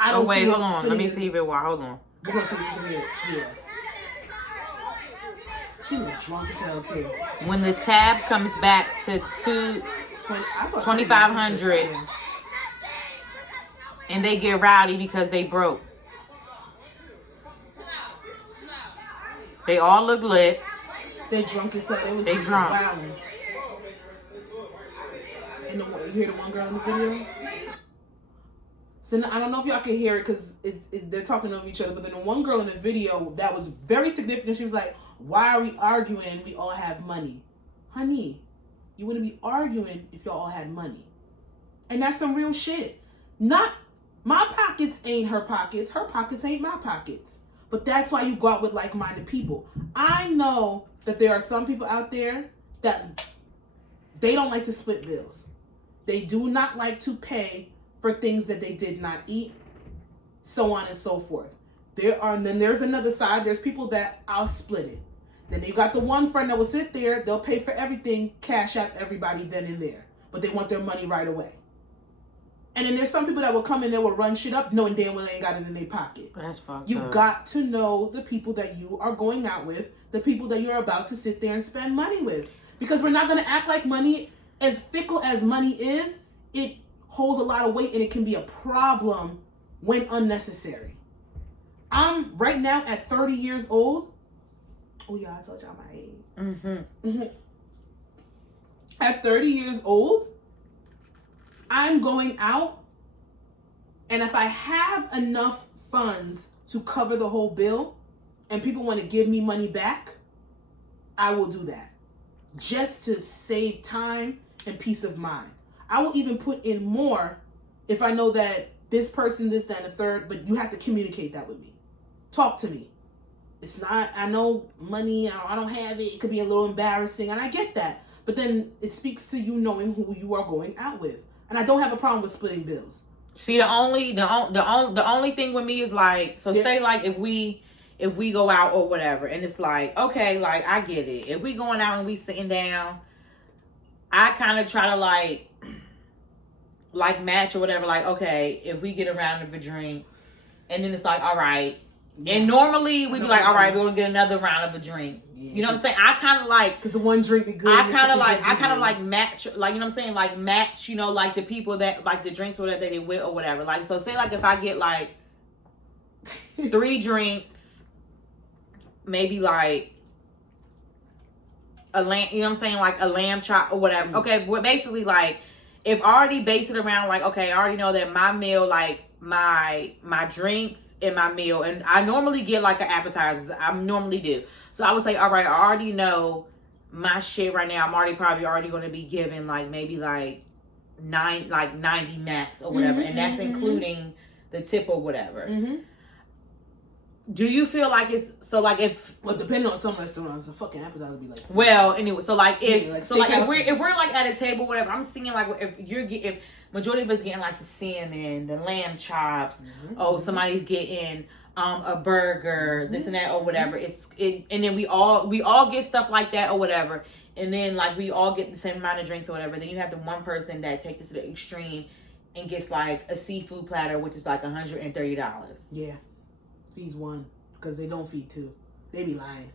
I don't see. Hold on. Let me see if it was. Hold on. We're gonna see if it is. Yeah. She was drunk as hell too. When the tab comes back to 2,500, and they get rowdy because they broke. They all look lit. They drunk as hell. They drunk. Violent. And you hear the one girl in the video? So I don't know if y'all can hear it because they're talking over each other. But then the one girl in the video that was very significant, she was like, "Why are we arguing? We all have money, honey. You wouldn't be arguing if y'all all had money." And that's some real shit. Not my pockets ain't her pockets. Her pockets ain't my pockets. But that's why you go out with like-minded people. I know that there are some people out there that they don't like to split bills. They do not like to pay for things that they did not eat, so on and so forth. And then there's another side. There's people that I'll split it. Then you got the one friend that will sit there, they'll pay for everything, cash out everybody then and there. But they want their money right away. And then there's some people that will come in there, will run shit up, knowing damn well they ain't got it in their pocket. That's fucked You up. got to know the people that you are going out with, the people that you're about to sit there and spend money with. Because we're not going to act like money, as fickle as money is, it holds a lot of weight and it can be a problem when unnecessary. I'm right now at 30 years old. Oh yeah, I told y'all my age. At 30 years old, I'm going out, and if I have enough funds to cover the whole bill and people want to give me money back, I will do that just to save time and peace of mind. I will even put in more if I know that this person, this, that, and the third, but you have to communicate that with me. Talk to me. It's not, I know money, I don't have it. It could be a little embarrassing, and I get that. But then it speaks to you knowing who you are going out with. And I don't have a problem with splitting bills. See, the only thing with me is like, so say like if we go out or whatever, and it's like, okay, like I get it. If we going out and we sitting down, I kind of try to like match or whatever. Like, okay, if we get a round of a drink, and then it's like, all right. And normally we'd be like, all right, we're gonna get another round of a drink. Yeah. You know what I'm saying? I kind of like, because the one drink be good. I kind of like match, like, you know what I'm saying? Like match, you know, like the people that like the drinks or whatever that they with or whatever. Like, so say like if I get like 3 drinks, maybe like a lamb, you know what I'm saying? Like a lamb chop or whatever. Okay, but basically like if I already base it around like, okay, I already know that my meal, like my drinks and my meal, and I normally get like an appetizer. I normally do. So I would say, all right, I already know my shit right now. I'm probably already going to be giving like maybe like 90 max or whatever, and that's including the tip or whatever. Do you feel like it's so like if depending on some restaurants, the fucking appetizer would be like anyway, so like if we're like at a table whatever, I'm seeing like if majority of us getting like the salmon, the lamb chops, somebody's getting a burger, this and that or whatever. And then we all get stuff like that or whatever, and then like we all get the same amount of drinks or whatever. Then you have the one person that takes this to the extreme and gets like a seafood platter, which is like $130. Yeah. Feeds one because they don't feed two. They be lying.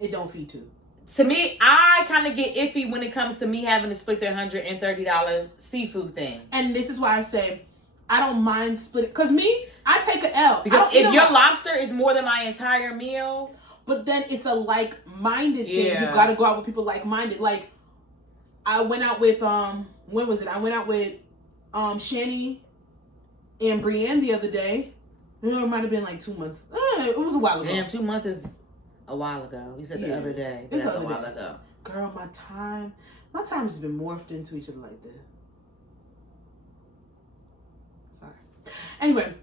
It don't feed two. To me, I kind of get iffy when it comes to me having to split the $130 seafood thing. And this is why I say I don't mind splitting. Because me, I take an L. Because if your lobster is more than my entire meal. But then it's a like-minded thing. You got to go out with people like-minded. Like, I went out with, when was it? I went out with Shani and Brienne the other day. It might have been like 2 months. It was a while ago. Damn, 2 months is a while ago. You said the other day. It's a while ago. Girl, my time has been morphed into each other like this. Sorry. Anyway,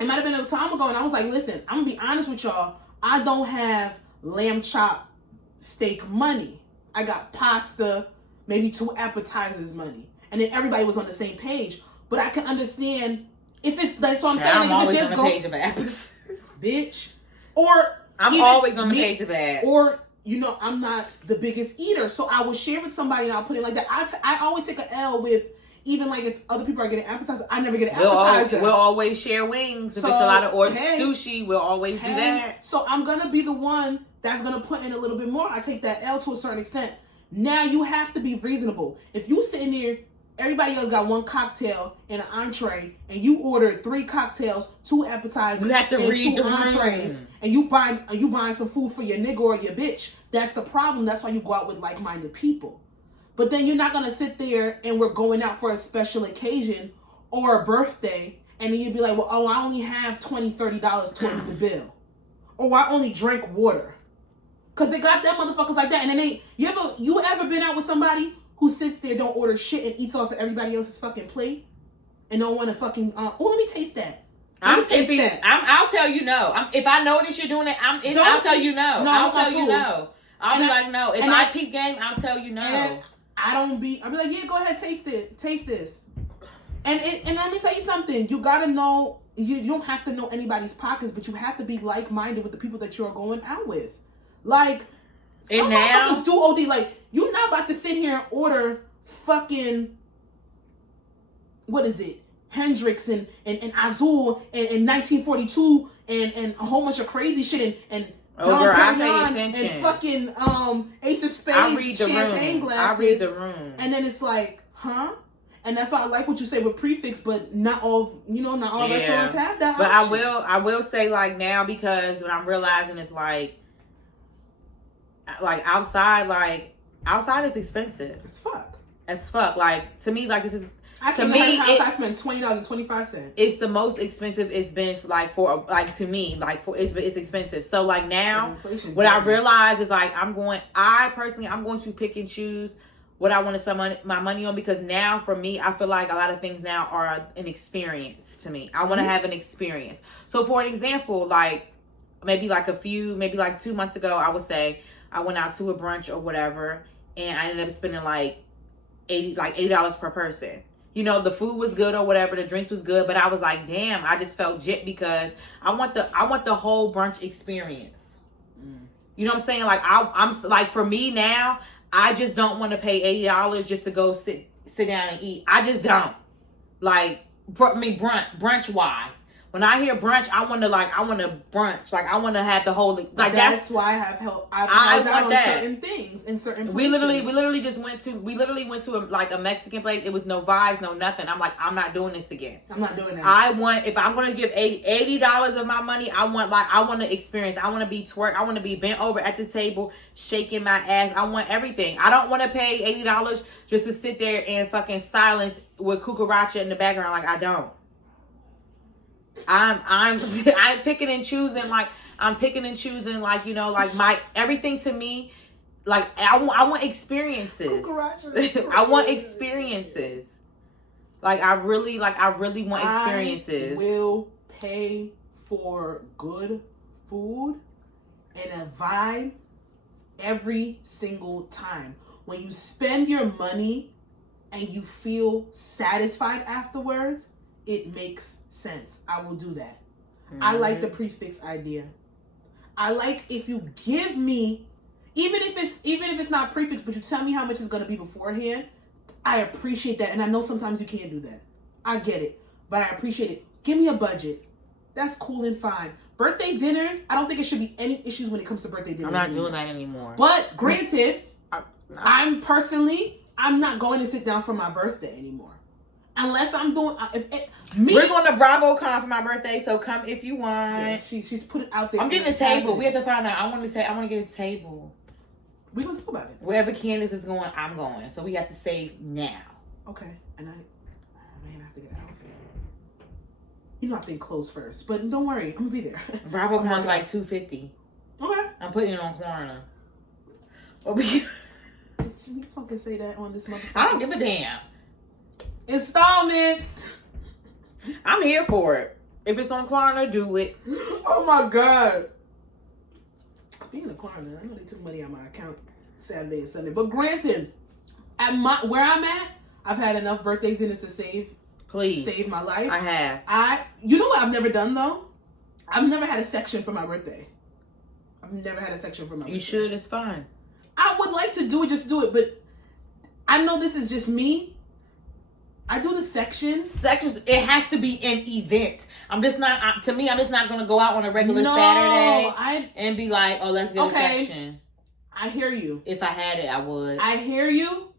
it might have been a time ago, and I was like, listen, I'm going to be honest with y'all. I don't have lamb chop steak money. I got pasta, maybe 2 appetizers money. And then everybody was on the same page. But I can understand... If it's that's what I'm saying, like, if it's just on the page of apples, bitch, or I'm always on the page of that, or I'm not the biggest eater, so I will share with somebody and I'll put it like that. I always take an L with even like if other people are getting appetizers, I never get an appetizer. We'll always share wings. So, if it's a lot of sushi, we'll always do that. So I'm gonna be the one that's gonna put in a little bit more. I take that L to a certain extent. Now you have to be reasonable. If you sitting there. Everybody else got 1 cocktail and an entree, and you ordered 3 cocktails, 2 appetizers, you have to and read 2 the entrees, room. and you buying some food for your nigga or your bitch. That's a problem. That's why you go out with like-minded people. But then you're not gonna sit there and we're going out for a special occasion or a birthday, and then you'd be like, well, I only have $20, $30 towards the bill, or I only drink water, cause they got them motherfuckers like that. And then you ever been out with somebody who sits there, don't order shit, and eats off of everybody else's fucking plate, and don't want to fucking, let me taste that. I'll tell you no. If I notice you're doing it, I'll tell you no. I'll tell you no. I'll be like, no. If I peep game, I'll tell you no. And I'll be like, yeah, go ahead, taste it. Taste this. And let me tell you something. You got to know, you don't have to know anybody's pockets, but you have to be like-minded with the people that you're going out with. Like, some motherfuckers do OD. Like, you're not about to sit here and order fucking, what is it? Hendrix and Azul and 1942 and a whole bunch of crazy shit and girl, I pay attention. And fucking Ace of Spades champagne glasses. I read the room. And then it's like, huh? And that's why I like what you say with prefix, but not all restaurants have that. But option. I will say like now, because what I'm realizing is like outside is expensive. As fuck. Like, to me, like, this is... I spent $20.25. It's the most expensive it's been, to me. Like, it's expensive. So, like, now, what I realize is, like, I'm going to pick and choose what I want to spend my money on, because now, for me, I feel like a lot of things now are an experience to me. I want to have an experience. So, for an example, like, maybe 2 months ago, I would say, I went out to a brunch or whatever, and I ended up spending like $80 per person. The food was good or whatever, the drinks was good, but I was like, damn, I just felt jit because I want the whole brunch experience. You know what I'm saying? Like, I'm like, for me now, I just don't want to pay $80 just to go sit down and eat. I just don't. Like, for me, brunch wise. When I hear brunch, I want to brunch. Like, I want to have the whole, like, that's why I've held out on certain things in certain places. We literally went to a Mexican place. It was no vibes, no nothing. I'm like, I'm not doing this again. I'm not doing that. If I'm going to give $80 of my money, I want to experience. I want to be twerk. I want to be bent over at the table, shaking my ass. I want everything. I don't want to pay $80 just to sit there and fucking silence with cucaracha in the background. Like, I don't. I'm picking and choosing, like, I'm picking and choosing, like, you know, like, my, everything to me, like, I want experiences. I want experiences. Like, I really want experiences. I will pay for good food and a vibe every single time. When you spend your money and you feel satisfied afterwards, it makes sense. I will do that. Mm-hmm. I like the prefix idea. I like if you give me, even if it's not prefix, but you tell me how much it's going to be beforehand, I appreciate that. And I know sometimes you can't do that. I get it. But I appreciate it. Give me a budget. That's cool and fine. Birthday dinners, I don't think it should be any issues when it comes to birthday dinners. I'm not doing that anymore. But granted, I'm not going to sit down for my birthday anymore. Unless I'm doing... We're going to BravoCon for my birthday, so come if you want. Yeah, she's put it out there. I'm getting a table. We have to find out. I want to get a table. We're going to talk about it. Wherever Candace is going, I'm going. So we have to save now. Okay. And I have to get an outfit. You know I think clothes first. But don't worry. I'm going to be there. BravoCon's like $250. Okay. I'm putting it on Klarna. Should we fucking say that on this motherfucker? I don't give a damn. Installments. I'm here for it. If it's on Klarna, do it. Oh my God. Speaking of Klarna, I know they took money out of my account Saturday and Sunday. But granted, where I'm at, I've had enough birthday dinners to save my life. I have. You know what I've never done though? I've never had a section for my birthday. You should. It's fine. I would like to do it, just do it, but I know this is just me. I do the sections. It has to be an event. I'm just not going to go out on a regular Saturday and be like, oh, let's get a section. I hear you. If I had it, I would. I hear you,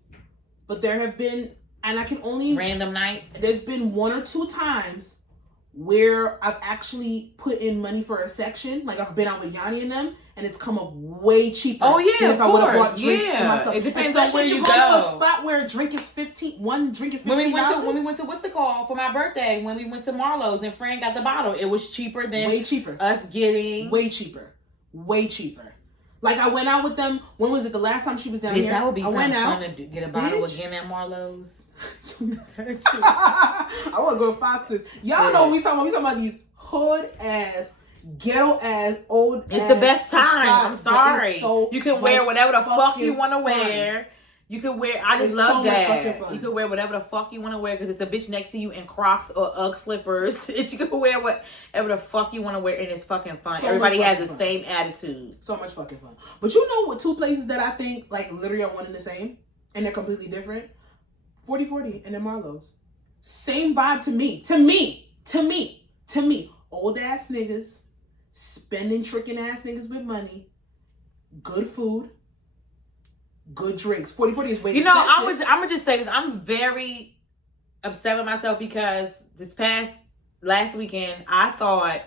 but there have been, and I can only... Random nights? There's been 1 or 2 times where I've actually put in money for a section. Like I've been out with Yanni and them, and it's come up way cheaper. Oh yeah, than if I would have bought drinks for myself. It depends Especially on where you go. to a spot where one drink is $15. When we went to what's it called for my birthday? When we went to Marlowe's and Fran got the bottle, it was cheaper than us getting way cheaper. Like I went out with them. When was it? The last time she was down here. That would be something fun to get a bottle again at Marlowe's. I want to go to Fox's. Y'all know what we talking about. We talking about these hood ass, ghetto ass, old. It's the best time. I'm sorry. You can wear whatever the fuck you want to wear. You can wear. I just love that. You can wear whatever the fuck you want to wear because it's a bitch next to you in Crocs or Ugg slippers. You can wear whatever the fuck you want to wear, and it's fucking fun. Everybody has the same attitude. So much fucking fun. But you know what? 2 places that I think like literally are one and the same, and they're completely different. 40/40 and then Marlowe's. Same vibe to me. Old ass niggas, spending tricking ass niggas with money, good food, good drinks. 40/40 is way expensive. I'm gonna just say this. I'm very upset with myself because last weekend, I thought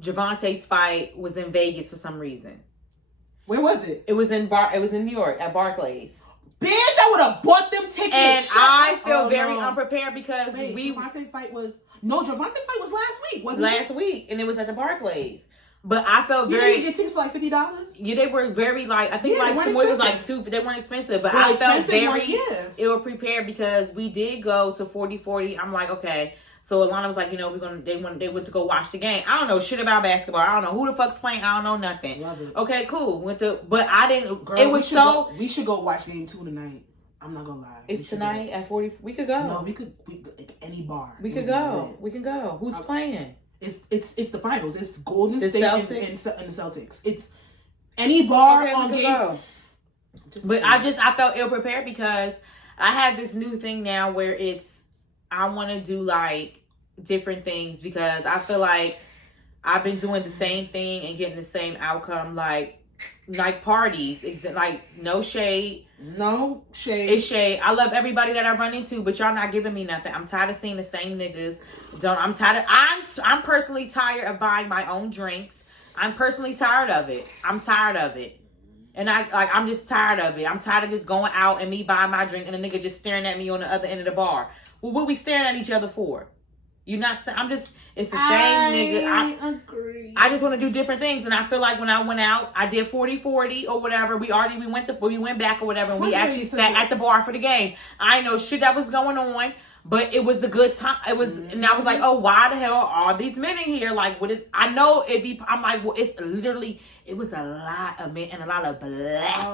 Gervonta's fight was in Vegas for some reason. Where was it? It was in New York at Barclays. Bitch, I would have bought them tickets. And I feel very unprepared because Gervonta's fight was last week, wasn't it? Last week, and it was at the Barclays. But I felt you didn't get tickets for like $50? Yeah, they were very I think Chamoy was like $2. They weren't expensive, but I felt very ill prepared because we did go to 40/40. I'm like, okay. So Alana was like, you know, they went to go watch the game. I don't know shit about basketball. I don't know who the fuck's playing. I don't know nothing. Love it. Okay, cool. But I didn't. Girl, it was we should go watch game 2 tonight. I'm not gonna lie. It's tonight at 40. We could go. No, we could any bar. We could go. We can go. Who's playing? It's the finals. It's Golden State and the Celtics. It's any bar on game. Go. I felt ill prepared because I have this new thing now where I want to do like different things because I feel like I've been doing the same thing and getting the same outcome like parties. Like no shade. It's shade. I love everybody that I run into, but y'all not giving me nothing. I'm tired of seeing the same niggas. I'm personally tired of buying my own drinks. I'm personally tired of it. I'm tired of it. And I'm just tired of it. I'm tired of just going out and me buying my drink and a nigga just staring at me on the other end of the bar. Well, what we staring at each other for? You're not. I'm just. It's the same nigga. I agree. I just want to do different things, and I feel like when I went out, I did 40-40 or whatever. We went back or whatever, and we actually sat at the bar for the game. I know shit that was going on, but it was a good time. It was, and I was like, oh, why the hell are all these men in here? Like, what is? I know it be. I'm like, well, it's literally. It was a lot of men and a lot of black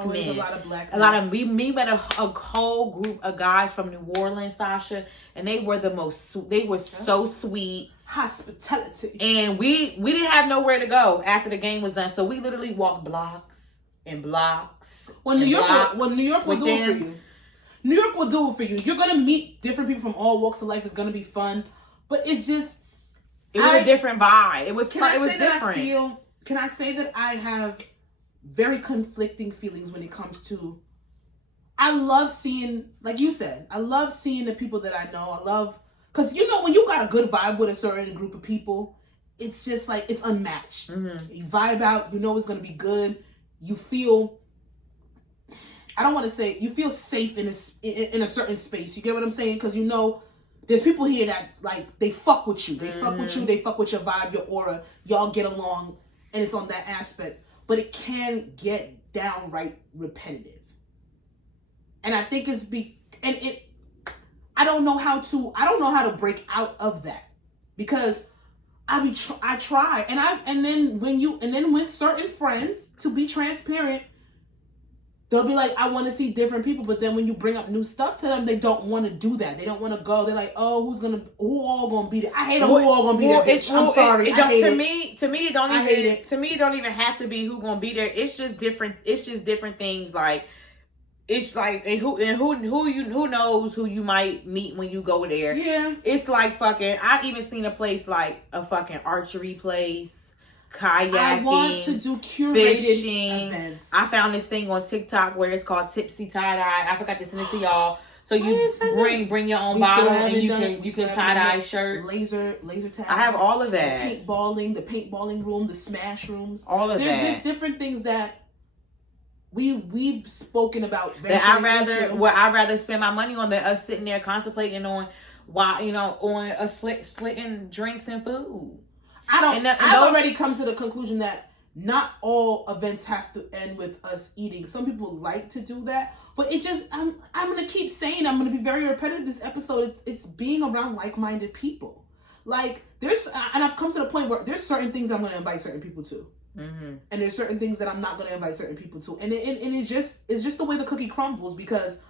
men. A lot of black men. A lot of we met a whole group of guys from New Orleans, Sasha, and they were the most. They were so sweet. Hospitality. And we didn't have nowhere to go after the game was done, so we literally walked blocks and blocks. Well, New York will do it for you. New York will do it for you. You're gonna meet different people from all walks of life. It's gonna be fun, but it's just it was a different vibe. It was fun. It was different. Can I say that I have very conflicting feelings when it comes to? I love seeing, like you said, I love seeing the people that I know. I love. Because, you know, when you got a good vibe with a certain group of people, it's just like, it's unmatched. Mm-hmm. You vibe out, you know it's going to be good. You feel, I don't want to say, you feel safe in a certain space. You get what I'm saying? Because you know, there's people here that, like, they fuck with you. They fuck with you. They fuck with your vibe, your aura. Y'all get along, and it's on that aspect. But it can get downright repetitive. And I think I don't know how to break out of that, because I try and then when certain friends, to be transparent, they'll be like, I want to see different people, but then when you bring up new stuff to them, they don't want to do that. They don't want to go. They're like, oh, who all gonna be there? I hate who all gonna be there. Bitch. I'm sorry. To me, it don't even have to be who gonna be there. It's just different. It's just different things like. It's like who knows who you might meet when you go there. Yeah. It's like fucking. I even seen a place like a fucking archery place, kayaking. I want to do curated fishing events. I found this thing on TikTok where it's called Tipsy Tie Dye. I forgot to send it to y'all. So you bring your own bottle and you can tie dye shirts. Laser tag. I have all of that. The paintballing room, the smash rooms. All of that. There's just different things that. We've spoken about that I'd rather spend my money on than us sitting there contemplating on on splitting drinks and food. I've already come to the conclusion that not all events have to end with us eating. Some people like to do that, but I'm gonna keep saying, I'm gonna be very repetitive this episode. It's being around like-minded people. Like and I've come to the point where there's certain things I'm gonna invite certain people to. Mm-hmm. And there's certain things that I'm not going to invite certain people to, and it's just the way the cookie crumbles, because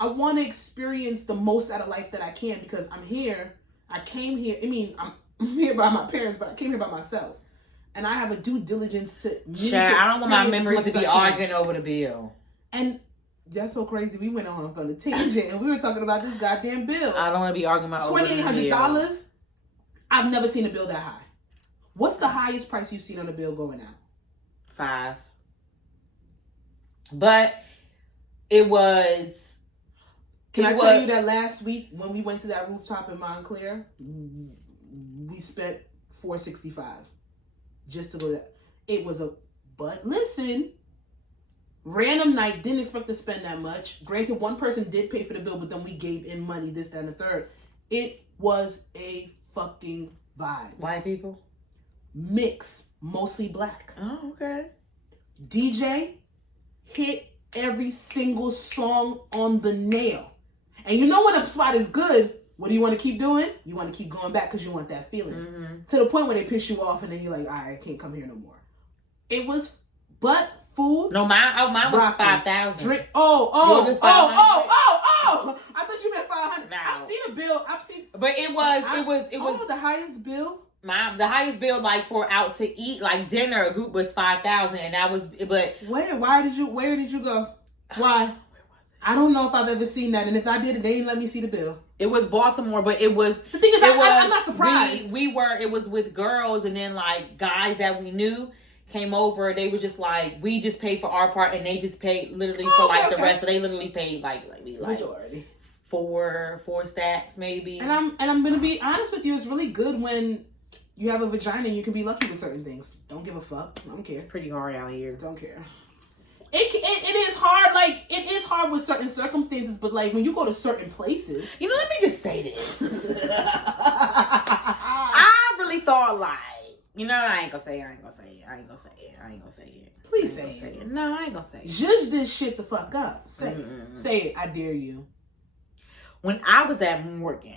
I want to experience the most out of life that I can, because I'm here. I came here. I mean, I'm here by my parents, but I came here by myself, and I have a due diligence to. I don't want my memories to be arguing over the bill. And that's so crazy. We went on a tangent, and we were talking about this goddamn bill. I don't want to be arguing about $2,800. I've never seen a bill that high. What's the highest price you've seen on a bill going out? 5. But it was. Can I tell you that last week when we went to that rooftop in Montclair, we spent $465 just to go there. It was but listen, random night, didn't expect to spend that much. Granted, one person did pay for the bill, but then we gave in money, this, that, and the third. It was a fucking vibe. White people? Mix, mostly black. Oh, okay. DJ hit every single song on the nail. And you know when a spot is good, what do you want to keep doing? You want to keep going back because you want that feeling. Mm-hmm. To the point where they piss you off and then you're like, I can't come here no more. It was food. No, mine was 5,000. Drink. I thought you meant 500. No. I've seen a bill. But it was the highest bill. The highest bill, like for out to eat, like dinner, a group was 5,000, and that was. But where did you go? Why? Where was it? I don't know if I've ever seen that, and if I did, they didn't let me see the bill. It was Baltimore, but it was. The thing is, I'm not surprised. It was with girls, and then like guys that we knew came over. They were just like, we just paid for our part, and they just paid literally for the rest. So they literally paid like majority. Four stacks maybe. And I'm gonna be honest with you, it's really good when you have a vagina and you can be lucky with certain things. Don't give a fuck. I don't care. It's pretty hard out here. Don't care. It is hard. Like, it is hard with certain circumstances, but like when you go to certain places, you know. Let me just say this. I really thought like, you know, I ain't gonna say it. Please say it. No, I ain't gonna say it. Judge this shit the fuck up. Say it. Say it. I dare you. When I was at Morgan,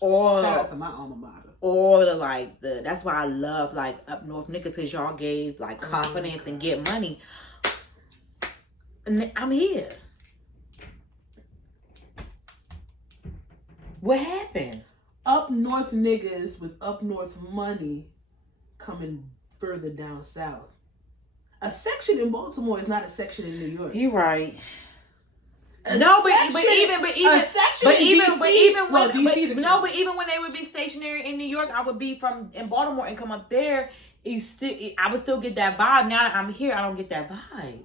shout out to my alma mater. Or that's why I love like up north niggas, because y'all gave like confidence and get money. And I'm here. What happened? Up north niggas with up north money coming further down south. A section in Baltimore is not a section in New York. You're right. But even when they would be stationary in New York, I would be in Baltimore and come up there. I would still get that vibe. Now that I'm here, I don't get that vibe.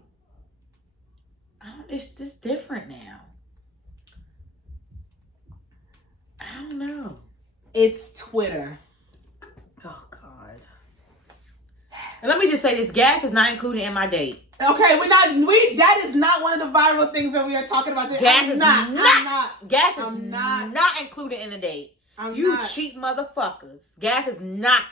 It's just different now. I don't know. It's Twitter. Oh God. And let me just say this: gas is not included in my date. Okay, that is not one of the viral things that we are talking about today. Gas is not included in the date. You cheat motherfuckers. Gas is not.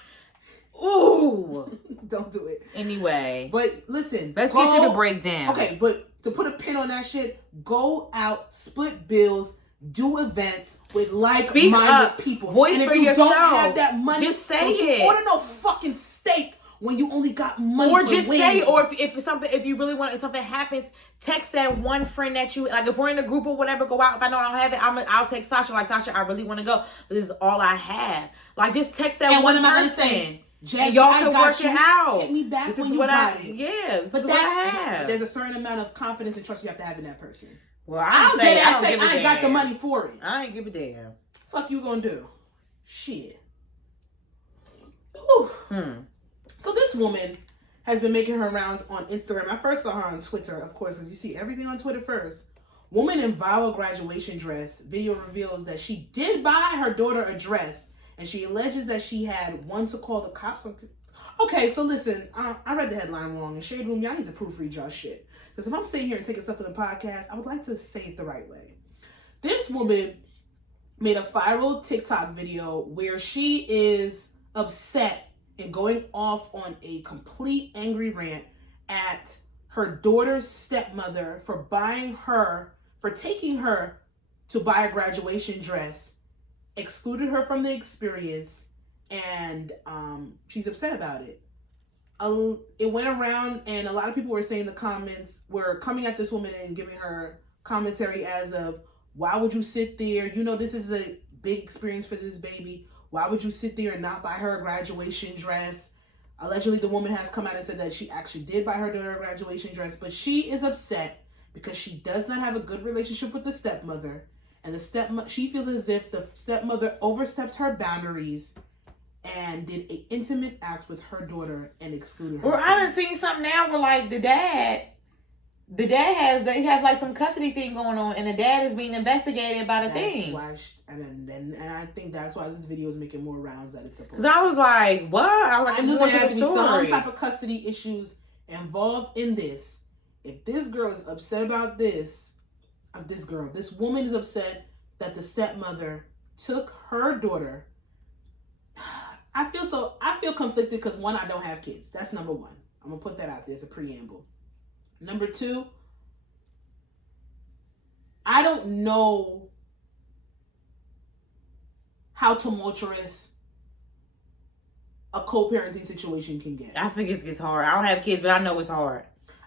Ooh. Don't do it. Anyway. But listen. Let's get to the breakdown. Okay, but to put a pin on that shit, go out, split bills, do events with like-minded people. Voice and for if you yourself. don't have that money, just say don't it. You order no fucking steak when you only got money. Or just say, or if you really want, if something happens, text that one friend that you like. If we're in a group or whatever, go out. If I know I don't have it, I'll text Sasha. Like, Sasha, I really want to go, but this is all I have. Like, just text that one person. And y'all can work it out. Hit me back this when is you what got I, it. Yeah, this but is what I have. There's a certain amount of confidence and trust you have to have in that person. Well, I ain't got the money for it. I ain't give a damn. Fuck you gonna do? Shit. Whew. So this woman has been making her rounds on Instagram. I first saw her on Twitter, of course, as you see everything on Twitter first. Woman in viral graduation dress. Video reveals that she did buy her daughter a dress, and she alleges that she had one to call the cops. Okay, so listen, I read the headline wrong. In Shade Room, y'all need to proofread y'all shit. Because if I'm sitting here and taking stuff for the podcast, I would like to say it the right way. This woman made a viral TikTok video where she is upset and going off on a complete angry rant at her daughter's stepmother for taking her to buy a graduation dress, excluded her from the experience, and she's upset about it. It went around, and a lot of people were saying the comments were coming at this woman and giving her commentary as of, why would you sit there? You know, this is a big experience for this baby. Why would you sit there and not buy her a graduation dress? Allegedly, the woman has come out and said that she actually did buy her daughter a graduation dress, but she is upset because she does not have a good relationship with the stepmother. And she feels as if the stepmother overstepped her boundaries and did an intimate act with her daughter and excluded her. Or I done seen something now where like they have like some custody thing going on, and the dad is being investigated by the thing. That's why, and I think that's why this video is making more rounds than it's supposed to. Because I was like, what? I knew there had to be some type of custody issues involved in this. If this girl is upset about this woman is upset that the stepmother took her daughter. I feel conflicted because one, I don't have kids. That's number one. I'm gonna put that out there as a preamble. Number two, I don't know how tumultuous a co-parenting situation can get. I think it gets hard. I don't have kids, but I know it's hard.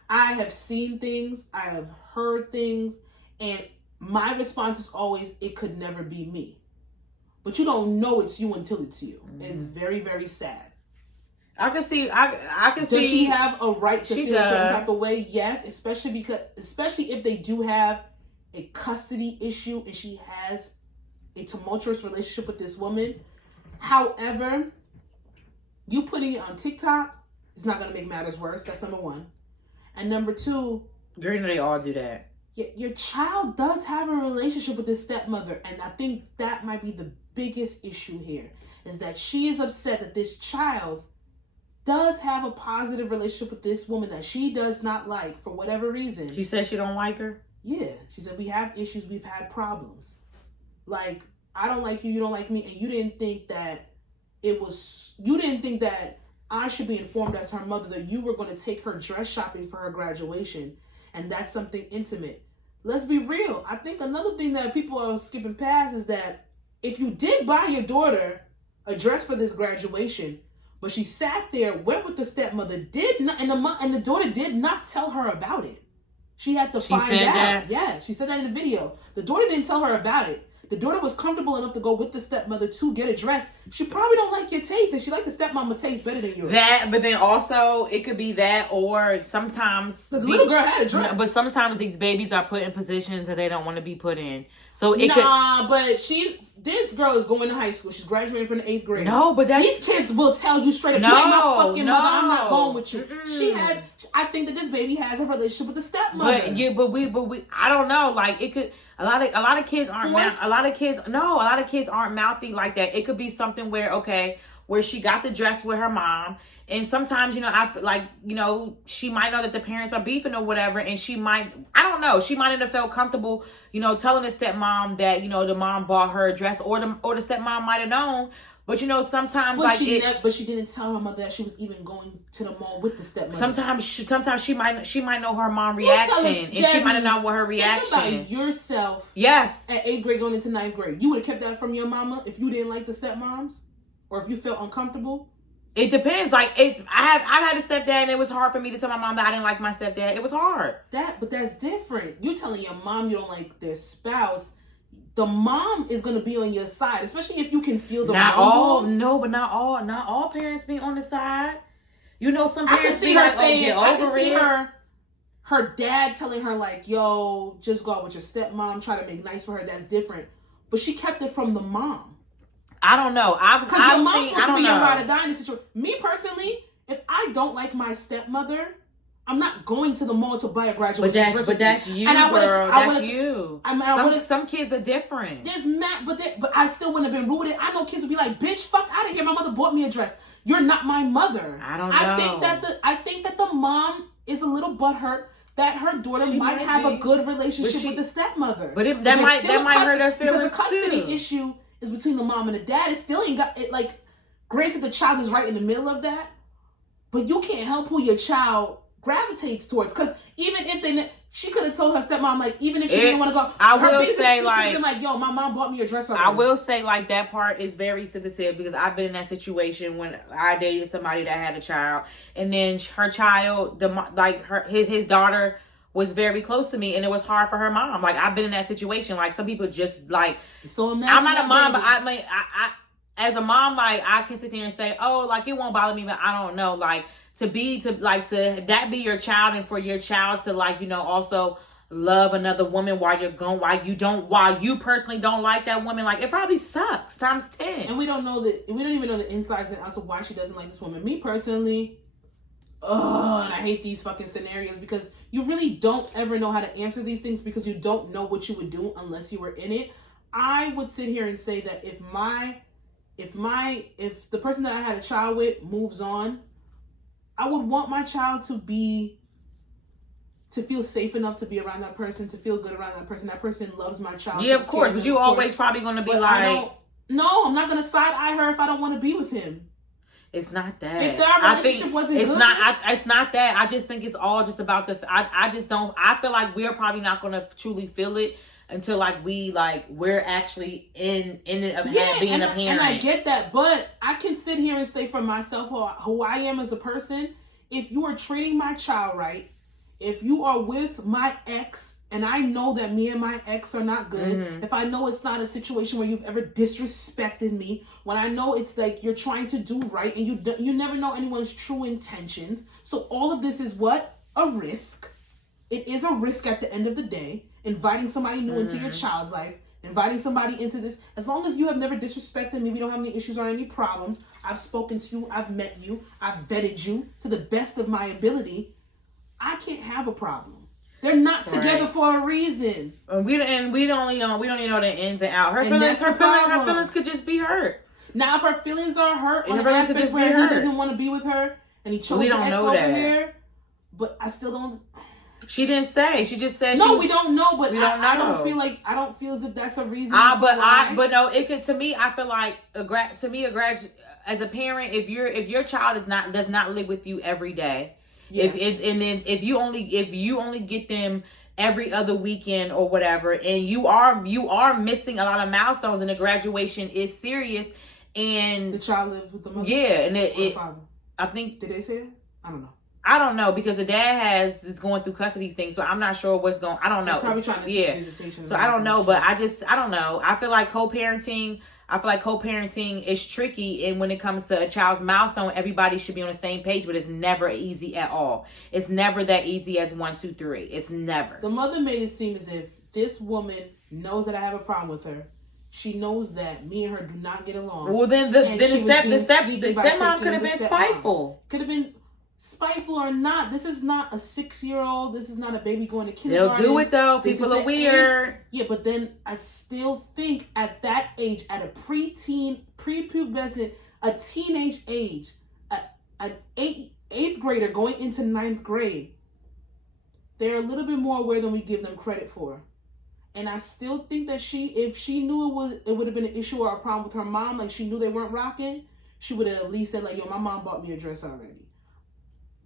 I have seen things, I have heard things, and my response is always, it could never be me. But you don't know it's you until it's you. Mm-hmm. And it's very, very sad. I can see. I can see. Does she have a right to feel a certain type of way? Yes, especially if they do have a custody issue and she has a tumultuous relationship with this woman. However, you putting it on TikTok is not going to make matters worse. That's number one. And number two, girl, you know they all do that. Your child does have a relationship with his stepmother, and I think that might be the biggest issue here, is that she is upset that this child does have a positive relationship with this woman that she does not like for whatever reason. She said she don't like her? Yeah. She said, we have issues, we've had problems. Like, I don't like you, you don't like me, and you didn't think that I should be informed as her mother that you were going to take her dress shopping for her graduation, and that's something intimate. Let's be real. I think another thing that people are skipping past is that if you did buy your daughter a dress for this graduation, but she sat there, went with the stepmother, did not, and the daughter did not tell her about it. She had to find out. That? Yes, she said that in the video. The daughter didn't tell her about it. The daughter was comfortable enough to go with the stepmother to get a dress. She probably don't like your taste, and she like the stepmama taste better than yours. That, but then also it could be that, or sometimes the little girl had a dress. But sometimes these babies are put in positions that they don't want to be put in. So it this girl is going to high school. She's graduating from the 8th grade. No, but these kids will tell you straight up, you ain't my fucking mother. I'm not going with you. I think that this baby has a relationship with the stepmother. But we I don't know. Like it could. A lot of kids aren't a lot of kids aren't mouthy like that. It could be something where she got the dress with her mom, and sometimes I feel like she might know that the parents are beefing or whatever, and she might have felt comfortable telling the stepmom that the mom bought her a dress, or the stepmom might have known. But sometimes but she didn't tell her mother that she was even going to the mall with the stepmother. Sometimes she might know her mom reaction, and she might have known what her reaction. Think about yourself. Yes. At 8th grade going into 9th grade, you would have kept that from your mama if you didn't like the stepmoms, or if you felt uncomfortable. It depends. Like I've had a stepdad, and it was hard for me to tell my mom that I didn't like my stepdad. It was hard. But that's different. You telling your mom you don't like their spouse. The mom is going to be on your side, especially if you can feel the not all parents be on the side. Some parents I can see her saying, I can see her dad telling her like, yo, just go out with your stepmom, try to make nice for her. That's different. But she kept it from the mom. I don't know. Because your mom's supposed to be your ride or die in this situation. Me personally, if I don't like my stepmother, I'm not going to the mall to buy a graduation dress. But that's you, girl. That's you. Some kids are different. There's not, but I still wouldn't have been rude with it. I know kids would be like, bitch, fuck out of here. My mother bought me a dress. You're not my mother. I don't know. I think that the mom is a little butthurt that her daughter might have a good relationship with the stepmother. But that might hurt her feelings because the custody issue is between the mom and the dad. It still ain't got it. Like, granted, the child is right in the middle of that, but you can't help who your child gravitates towards, because even if she could have told her stepmom, like, even if she didn't want to go, I will say, like, yo, my mom bought me a dress already. I will say, like, that part is very sensitive, because I've been in that situation when I dated somebody that had a child, and then her child, his daughter was very close to me, and it was hard for her mom. Like, I've been in that situation. Like, some people just, like, so I'm not a mom, but I as a mom, like, I can sit there and say, oh, like, it won't bother me, but I don't know, like, to that be your child, and for your child to, like, also love another woman while you personally don't like that woman, like, it probably sucks times 10. And we don't even know the insides and outs of why she doesn't like this woman. Me personally, and I hate these fucking scenarios, because you really don't ever know how to answer these things, because you don't know what you would do unless you were in it. I would sit here and say that if the person that I had a child with moves on, I would want my child to feel safe enough to be around that person, to feel good around that person. That person loves my child. Yeah, of course. But you always probably going to be like... No, I'm not going to side-eye her if I don't want to be with him. It's not that. If their relationship wasn't good... It's not that. I just think it's all just about the... I just don't... I feel like we're probably not going to truly feel it until, like, we're actually in it of being a parent. And I get that, but I can sit here and say for myself who I am as a person, if you are treating my child right, if you are with my ex, and I know that me and my ex are not good, if I know it's not a situation where you've ever disrespected me, when I know it's like you're trying to do right, and you never know anyone's true intentions, so all of this is what? A risk. It is a risk at the end of the day. Inviting somebody new into your child's life, inviting somebody into this. As long as you have never disrespected me, we don't have any issues or any problems. I've spoken to you, I've met you, I've vetted you to the best of my ability. I can't have a problem. They're not together for a reason. We don't even know the ins and outs. Her feelings could just be hurt. Now, if her feelings are hurt, on the aspect where he doesn't want to be with her, and he chose the ex over there. But I still don't. She didn't say. She just said. No, we don't know. But I don't feel as if that's a reason. But no. It could, to me. I feel like as a parent, if your child does not live with you every day, if you only get them every other weekend or whatever, and you are missing a lot of milestones, and the graduation is serious, and the child lives with the mother. Yeah, and the father. I think, did they say that? I don't know because the dad is going through custody things, so I'm not sure what's going. I don't know. Probably trying to seek visitation. So I don't know, but I don't know. I feel like co-parenting is tricky, and when it comes to a child's milestone, everybody should be on the same page, but it's never easy at all. It's never that easy as 1, 2, 3. It's never. The mother made it seem as if this woman knows that I have a problem with her. She knows that me and her do not get along. Well, then the stepmom could have been spiteful. Could have been spiteful or not. This is not a 6-year-old. This is not a baby going to kindergarten. They'll do it though. People are weird. Yeah, but then I still think at that age, at a preteen, prepubescent, a teenage age, an eighth grader going into 9th grade, they're a little bit more aware than we give them credit for. And I still think that if she knew it would have been an issue or a problem with her mom, like she knew they weren't rocking, she would have at least said like, yo, my mom bought me a dress already.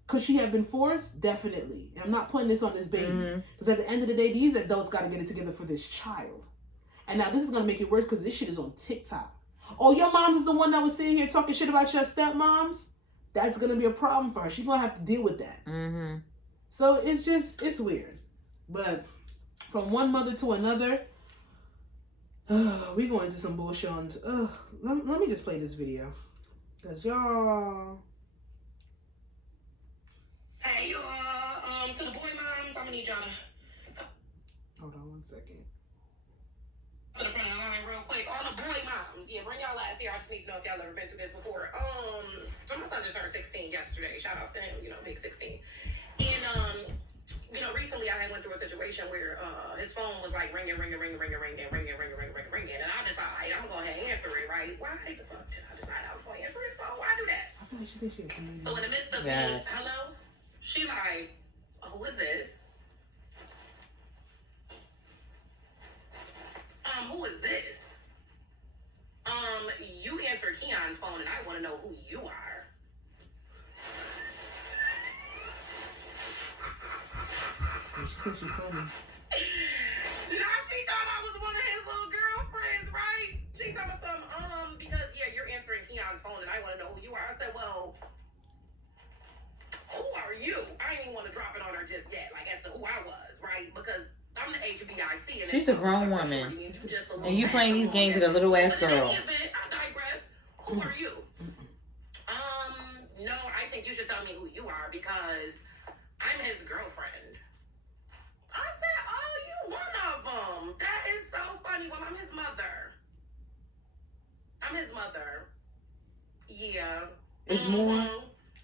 Could she have been forced? Definitely. And I'm not putting this on this baby. Because at the end of the day, these adults got to get it together for this child. And now this is going to make it worse because this shit is on TikTok. Oh, your mom is the one that was sitting here talking shit about your stepmoms? That's going to be a problem for her. She's going to have to deal with that. So it's weird. But from one mother to another, we going into some bullshit on... let me just play this video. Because y'all... Hey, y'all, to the boy moms, I'm gonna need y'all to... Hold on 1 second. To the front of the line real quick. All the boy moms, yeah, bring y'all ass here. I just need to know if y'all ever been through this before. So my son just turned 16 yesterday. Shout out to him, big 16. And, recently I went through a situation where his phone was like ringing. And I decided I'm gonna go ahead and answer it, right? Why the fuck did I decide I was gonna answer his phone? Why do that? I feel like she a So in the midst of me, hello? She like, who is this? Who is this? You answered Keon's phone and I want to know who you are. She thinks she's funny. Now she thought I was one of his little girlfriends, right? She told me something, because you're answering Keon's phone and I want to know who you are. I said, well, who are you? I didn't even want to drop it on her just yet, like as to who I was, right? Because I'm the HBIC. And she's a grown woman. And you playing these games with a little ass girl. I digress. Who are you? No, I think you should tell me who you are because I'm his girlfriend. I said, oh, you one of them. That is so funny. Well, I'm his mother. I'm his mother. Yeah. It's more.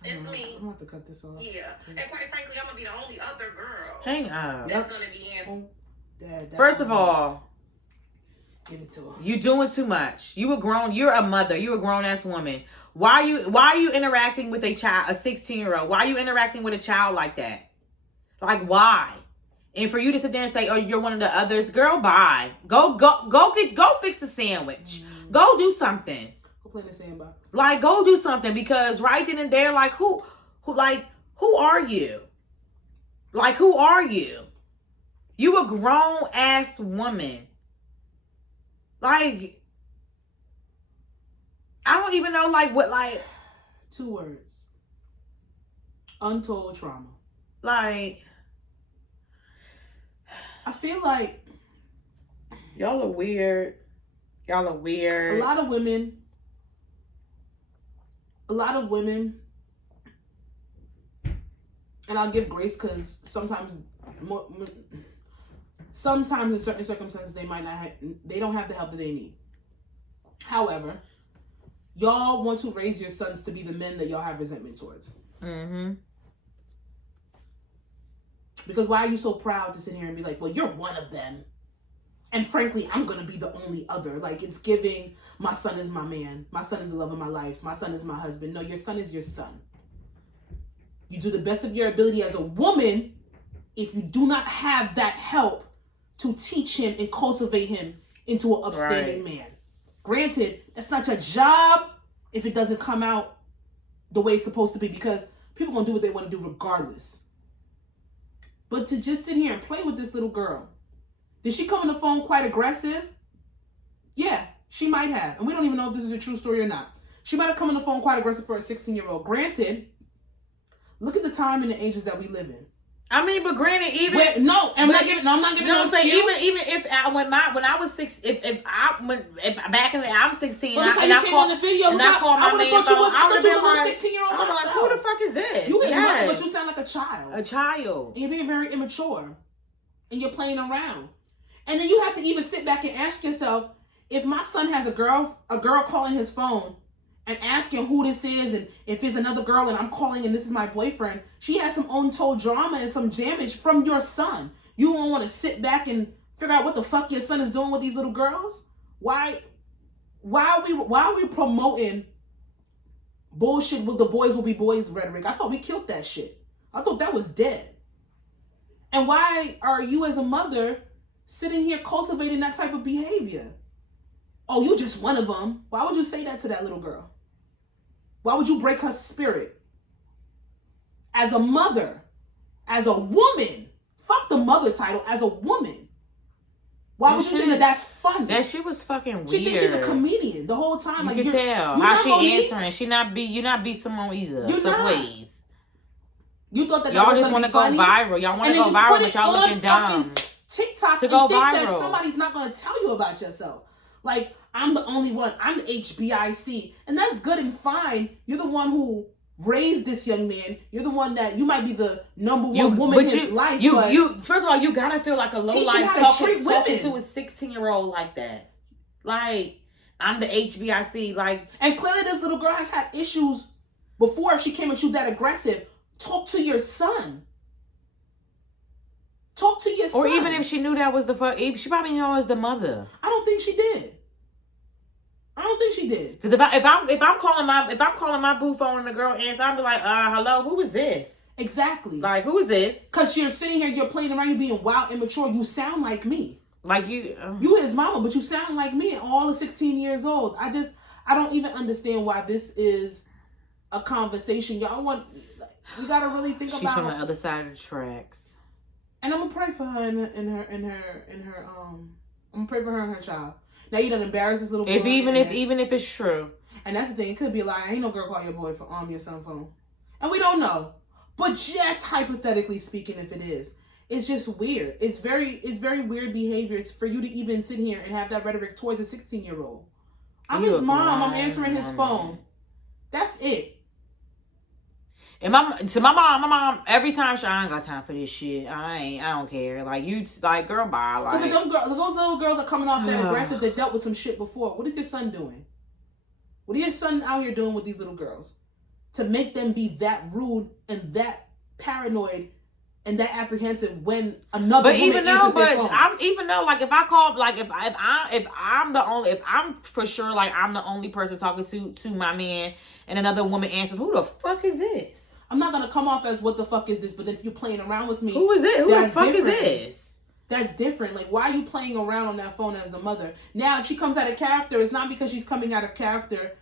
It's me. I'm gonna have to cut this off. Yeah. And quite frankly, I'm gonna be the only other girl. Hang up. That's gonna be in. First of all, give it to her. You doing too much. You're a mother. You're a grown ass woman. Why are you interacting with a child, a 16-year-old? Why are you interacting with a child like that? Like why? And for you to sit there and say, "Oh, you're one of the others," girl, bye. Go fix a sandwich. Go do something. Go play in the sandbox. Like, go do something because right then and there, like, who are you? Like, who are you? You a grown ass woman. Like, I don't even know, like, what, like. 2 words. Untold trauma. Like. I feel like. Y'all are weird. Y'all are weird. A lot of women, and I'll give grace because sometimes in certain circumstances they don't have the help that they need. However, y'all want to raise your sons to be the men that y'all have resentment towards. Because why are you so proud to sit here and be like, well, you're one of them. And frankly, I'm going to be the only other. Like, it's giving, my son is my man. My son is the love of my life. My son is my husband. No, your son is your son. You do the best of your ability as a woman if you do not have that help to teach him and cultivate him into an upstanding man. Granted, that's not your job if it doesn't come out the way it's supposed to be, because people gonna do what they want to do regardless. But to just sit here and play with this little girl. Did she come on the phone quite aggressive? Yeah, she might have. And we don't even know if this is a true story or not. She might have come on the phone quite aggressive for a 16-year-old. Granted, look at the time and the ages that we live in. I mean, but granted, even I'm not giving no excuse. Even if when I was 6, if back in the I'm 16 well, and I called the video, and I called my man phone, I would have been like, 16-year-old. I'm like, who the fuck is this? You is mother, but you sound like a child. A child. And you're being very immature, and you're playing around. And then you have to even sit back and ask yourself, if my son has a girl calling his phone and asking who this is, and if it's another girl and I'm calling and this is my boyfriend, she has some untold drama and some damage from your son. You won't want to sit back and figure out what the fuck your son is doing with these little girls? Why are we promoting bullshit with the boys will be boys rhetoric? I thought we killed that shit. I thought that was dead. And why are you as a mother sitting here cultivating that type of behavior? Oh, you just one of them. Why would you say that to that little girl? Why would you break her spirit? As a mother, as a woman, fuck the mother title, as a woman. Why would you think that that's funny? That shit was fucking weird. She thinks she's a comedian the whole time. You can tell how she answering. You're not be someone either. You're so not. Please. You thought that y'all was just want to go viral. Y'all want to go viral, but y'all looking dumb. TikTok to go think viral. That somebody's not going to tell you about yourself. Like, I'm the only one. I'm the HBIC. And that's good and fine. You're the one who raised this young man. You're the one that, you might be the number one woman in his life. First of all, you gotta feel like a low life talking to a 16-year-old like that. Like, I'm the HBIC. Like, and clearly this little girl has had issues before. If she came at you that aggressive, talk to your son. Talk to your son. Or even if she knew that was she probably knew it was the mother. I don't think she did. Because if I'm calling my boo phone and the girl answers, I'll be like, hello, who is this? Exactly. Like, who is this? Because you're sitting here, you're playing around, you're being wild, immature. You sound like me. Like you. You his mama, but you sound like me, and all the 16 years old. I don't even understand why this is a conversation. Y'all you gotta really think about. She's from the other side of the tracks. And I'm gonna pray for her I'm gonna pray for her and her child. Now you done embarrass this little boy. Even if it's true. And that's the thing, it could be a lie. Ain't no girl call your boy for your cell phone. And we don't know. But just hypothetically speaking, if it is, it's just weird. It's very weird behavior. It's for you to even sit here and have that rhetoric towards a 16-year-old. I'm his mom, I'm answering his phone. That's it. And my mom, every time I ain't got time for this shit. I don't care. Like, girl, bye. Like, because those little girls are coming off that aggressive. They dealt with some shit before. What is your son doing? What are your son out here doing with these little girls to make them be that rude and that paranoid and that apprehensive when another woman answers their phone? If I'm for sure like I'm the only person talking to my man and another woman answers, who the fuck is this? I'm not gonna come off as what the fuck is this, but if you're playing around with me, who is it? Who the fuck is this? That's different. Like, why are you playing around on that phone as the mother? Now, if she comes out of character, it's not because she's coming out of character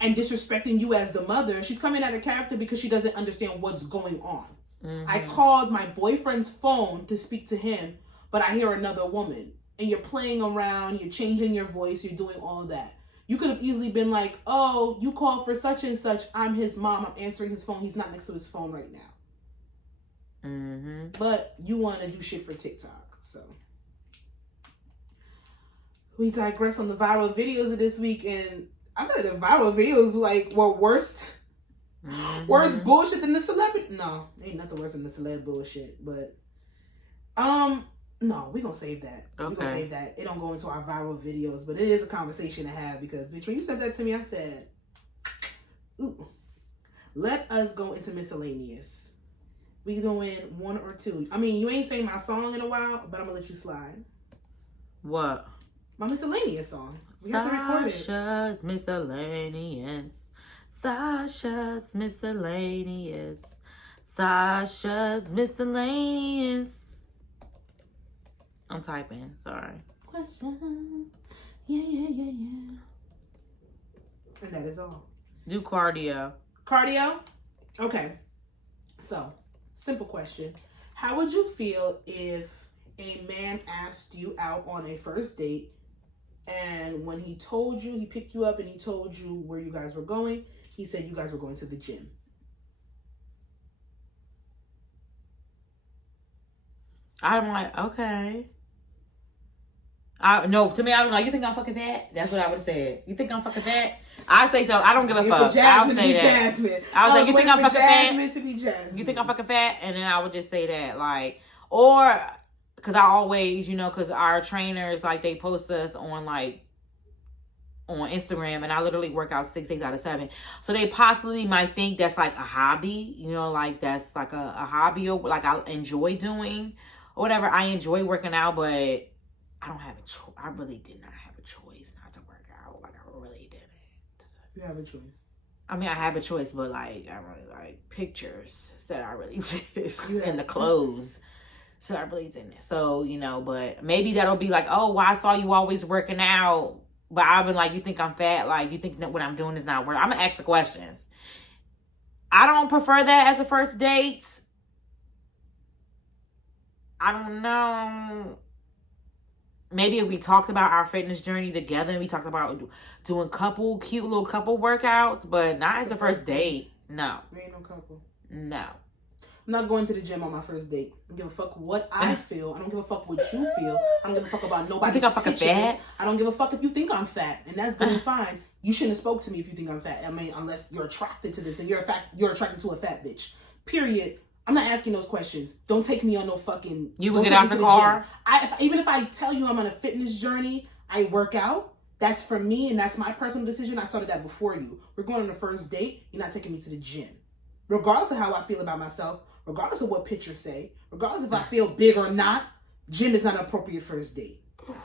and disrespecting you as the mother. She's coming out of character because she doesn't understand what's going on. Mm-hmm. I called my boyfriend's phone to speak to him, but I hear another woman. And you're playing around, you're changing your voice, you're doing all of that. You could have easily been like, oh, you called for such and such. I'm his mom. I'm answering his phone. He's not next to his phone right now. Mm-hmm. But you want to do shit for TikTok. So we digress on the viral videos of this week. And I feel like the viral videos were worse. Mm-hmm. Worse bullshit than the celebrity. No, ain't nothing worse than the celeb bullshit. But no, we're going to save that. Okay. We're going to save that. It don't go into our viral videos, but it is a conversation to have because, bitch, when you said that to me, I said, ooh. Let us go into miscellaneous. We doing one or two. I mean, you ain't saying my song in a while, but I'm going to let you slide. What? My miscellaneous song. We have to record it. Sasha's miscellaneous. Sasha's miscellaneous. Sasha's Miscellaneous. I'm typing. Sorry. Question. Yeah. And that is all. Do cardio. Cardio? Okay. So, simple question. How would you feel if a man asked you out on a first date, and when he told you, he picked you up and he told you where you guys were going, he said you guys were going to the gym? I'm like, okay. No, to me, I don't know. You think I'm fucking fat? That's what I would say. You think I'm fucking fat? I say so. I don't give a fuck. I'll say that. Jasmine. I was like, you think I'm fucking Jasmine fat? To be Jasmine. You think I'm fucking fat? And then I would just say that, like, or because I always, because our trainers, like, they post us on, like, on Instagram, and I literally work out 6 days out of 7. So they possibly might think that's like a hobby, like that's like a hobby, or like I enjoy doing or whatever. I enjoy working out, but I don't have a choice. I really did not have a choice not to work out. Like, I really didn't. You have a choice. I mean, I have a choice, but like, I really like pictures said I really did, and the clothes said I really didn't. So, but maybe that'll be like, oh, well, I saw you always working out. But I've been like, you think I'm fat? Like, you think that what I'm doing is not working? I'm going to ask the questions. I don't prefer that as a first date. I don't know. Maybe if we talked about our fitness journey together and we talked about doing cute little couple workouts, but not as a first date. No. There ain't no couple. No. I'm not going to the gym on my first date. I don't give a fuck what I feel. I don't give a fuck what you feel. I don't give a fuck about nobody's You think I'm fucking fat? I don't give a fuck if you think I'm fat. And that's going fine. You shouldn't have spoke to me if you think I'm fat. I mean, unless you're attracted to this. Then you're attracted to a fat bitch. Period. I'm not asking those questions. Don't take me on no fucking... You would get out the car? Even if I tell you I'm on a fitness journey, I work out. That's for me and that's my personal decision. I started that before you. We're going on the first date. You're not taking me to the gym. Regardless of how I feel about myself, regardless of what pictures say, regardless if I feel big or not, gym is not an appropriate first date.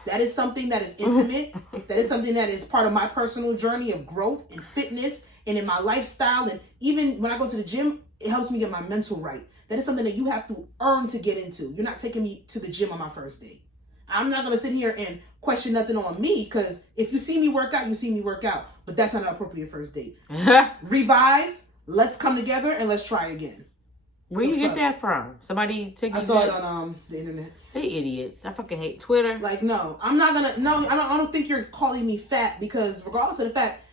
That is something that is intimate. That is something that is part of my personal journey of growth and fitness and in my lifestyle. And even when I go to the gym, it helps me get my mental right. That is something that you have to earn to get into. You're not taking me to the gym on my first date. I'm not going to sit here and question nothing on me, because if you see me work out, you see me work out. But that's not an appropriate first date. Revise. Let's come together and let's try again. Where you get that from? Somebody take you? I saw it on the internet. They idiots. I fucking hate Twitter. Like, no, I'm not gonna. No, I don't think you're calling me fat, because regardless of the fact,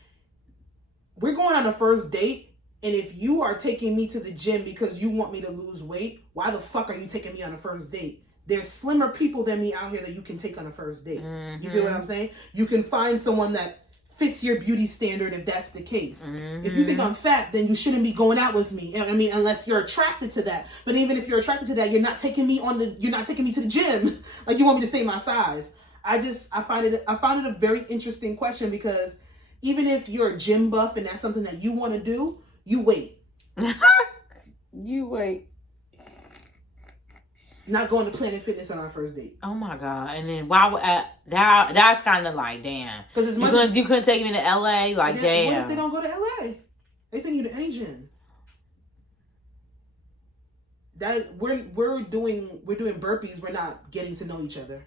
we're going on a first date, and if you are taking me to the gym because you want me to lose weight, why the fuck are you taking me on a first date? There's slimmer people than me out here that you can take on a first date. Mm-hmm. You feel what I'm saying? You can find someone that fits your beauty standard if that's the case. Mm-hmm. If you think I'm fat, then you shouldn't be going out with me. I mean, unless you're attracted to that. But even if you're attracted to that, you're not taking me to the gym. Like, you want me to stay my size. I found it a very interesting question, because even if you're a gym buff and that's something that you want to do, you wait. You wait. Not going to Planet Fitness on our first date. Oh my God. And then why would that's kind of like, damn. Because you couldn't take me to LA? Like, damn. What if they don't go to LA? They send you to Asian. That we're doing burpees, we're not getting to know each other.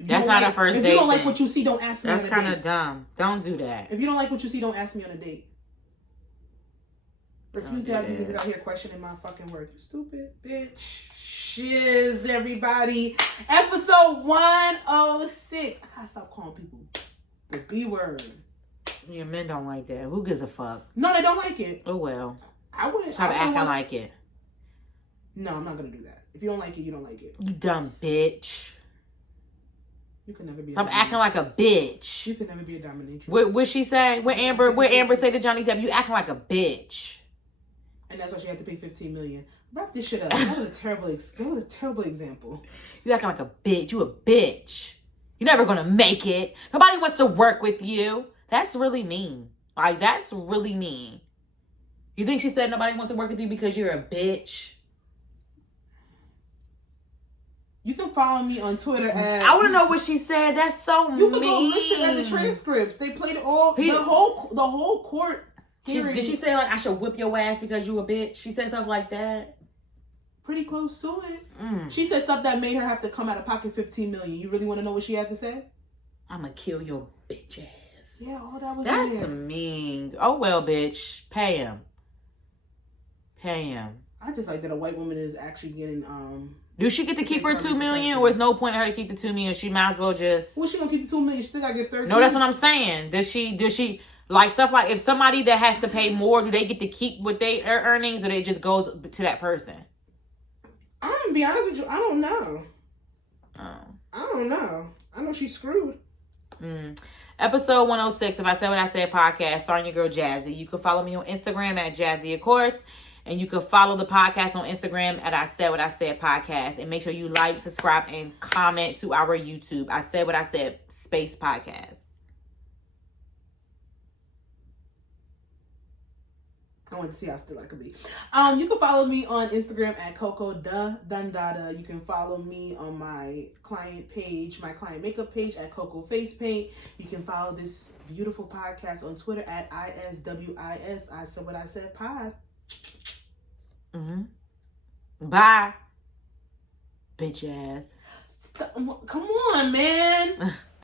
That's not a first date. If you don't like what you see, don't ask me on a date. That's kind of dumb. Don't do that. If you don't like what you see, don't ask me on a date. Refuse to have these niggas out here questioning my fucking work. You stupid bitch. Shiz, everybody. Episode 106. I gotta stop calling people the B word. Yeah, men don't like that. Who gives a fuck? No, they don't like it. Oh, well. I wouldn't. Stop acting like it. No, I'm not gonna do that. If you don't like it, you don't like it. You dumb bitch. You can never be. Stop acting like a bitch. You can never be a dominatrix. What she say? What Amber say to Johnny Depp? You acting like a bitch. And that's why she had to pay $15 million. Wrap this shit up. That was a terrible example. You acting like a bitch. You a bitch. You're never gonna make it. Nobody wants to work with you. That's really mean. Like, that's really mean. You think she said nobody wants to work with you because you're a bitch? You can follow me on Twitter at... I want to know what she said. That's so mean. You can go listen at the transcripts. They played all... The whole court Did she say like I should whip your ass because you a bitch? She said something like that. Pretty close to it. She said stuff that made her have to come out of pocket $15 million. You really want to know what she had to say? I'ma kill your bitch ass. Yeah, all that was. That's mean. Oh well, bitch. Pay him. I just like that a white woman is actually getting Do she get to keep her $2 million, or is no point in her to keep the $2 million? She might as well just. Well, she gonna keep the $2 million. She still gotta give 13. No, that's what I'm saying. Does she like stuff like if somebody that has to pay more, do they get to keep what they earnings, or it just goes to that person? I'm gonna be honest with you. I don't know. Oh. I don't know. I know she's screwed. Episode 106 of I Said What I Said podcast, starring your girl Jazzy. You can follow me on Instagram at Jazzy, of course. And you can follow the podcast on Instagram at I Said What I Said podcast. And make sure you like, subscribe, and comment to our YouTube. I Said What I Said space podcast. I want to see how still I could be. You can follow me on Instagram at Coco Dundada. You can follow me on my client page, my client makeup page at Coco Face Paint. You can follow this beautiful podcast on Twitter at ISWIS. I Said What I Said pod. Bye, bitch ass. Come on, man.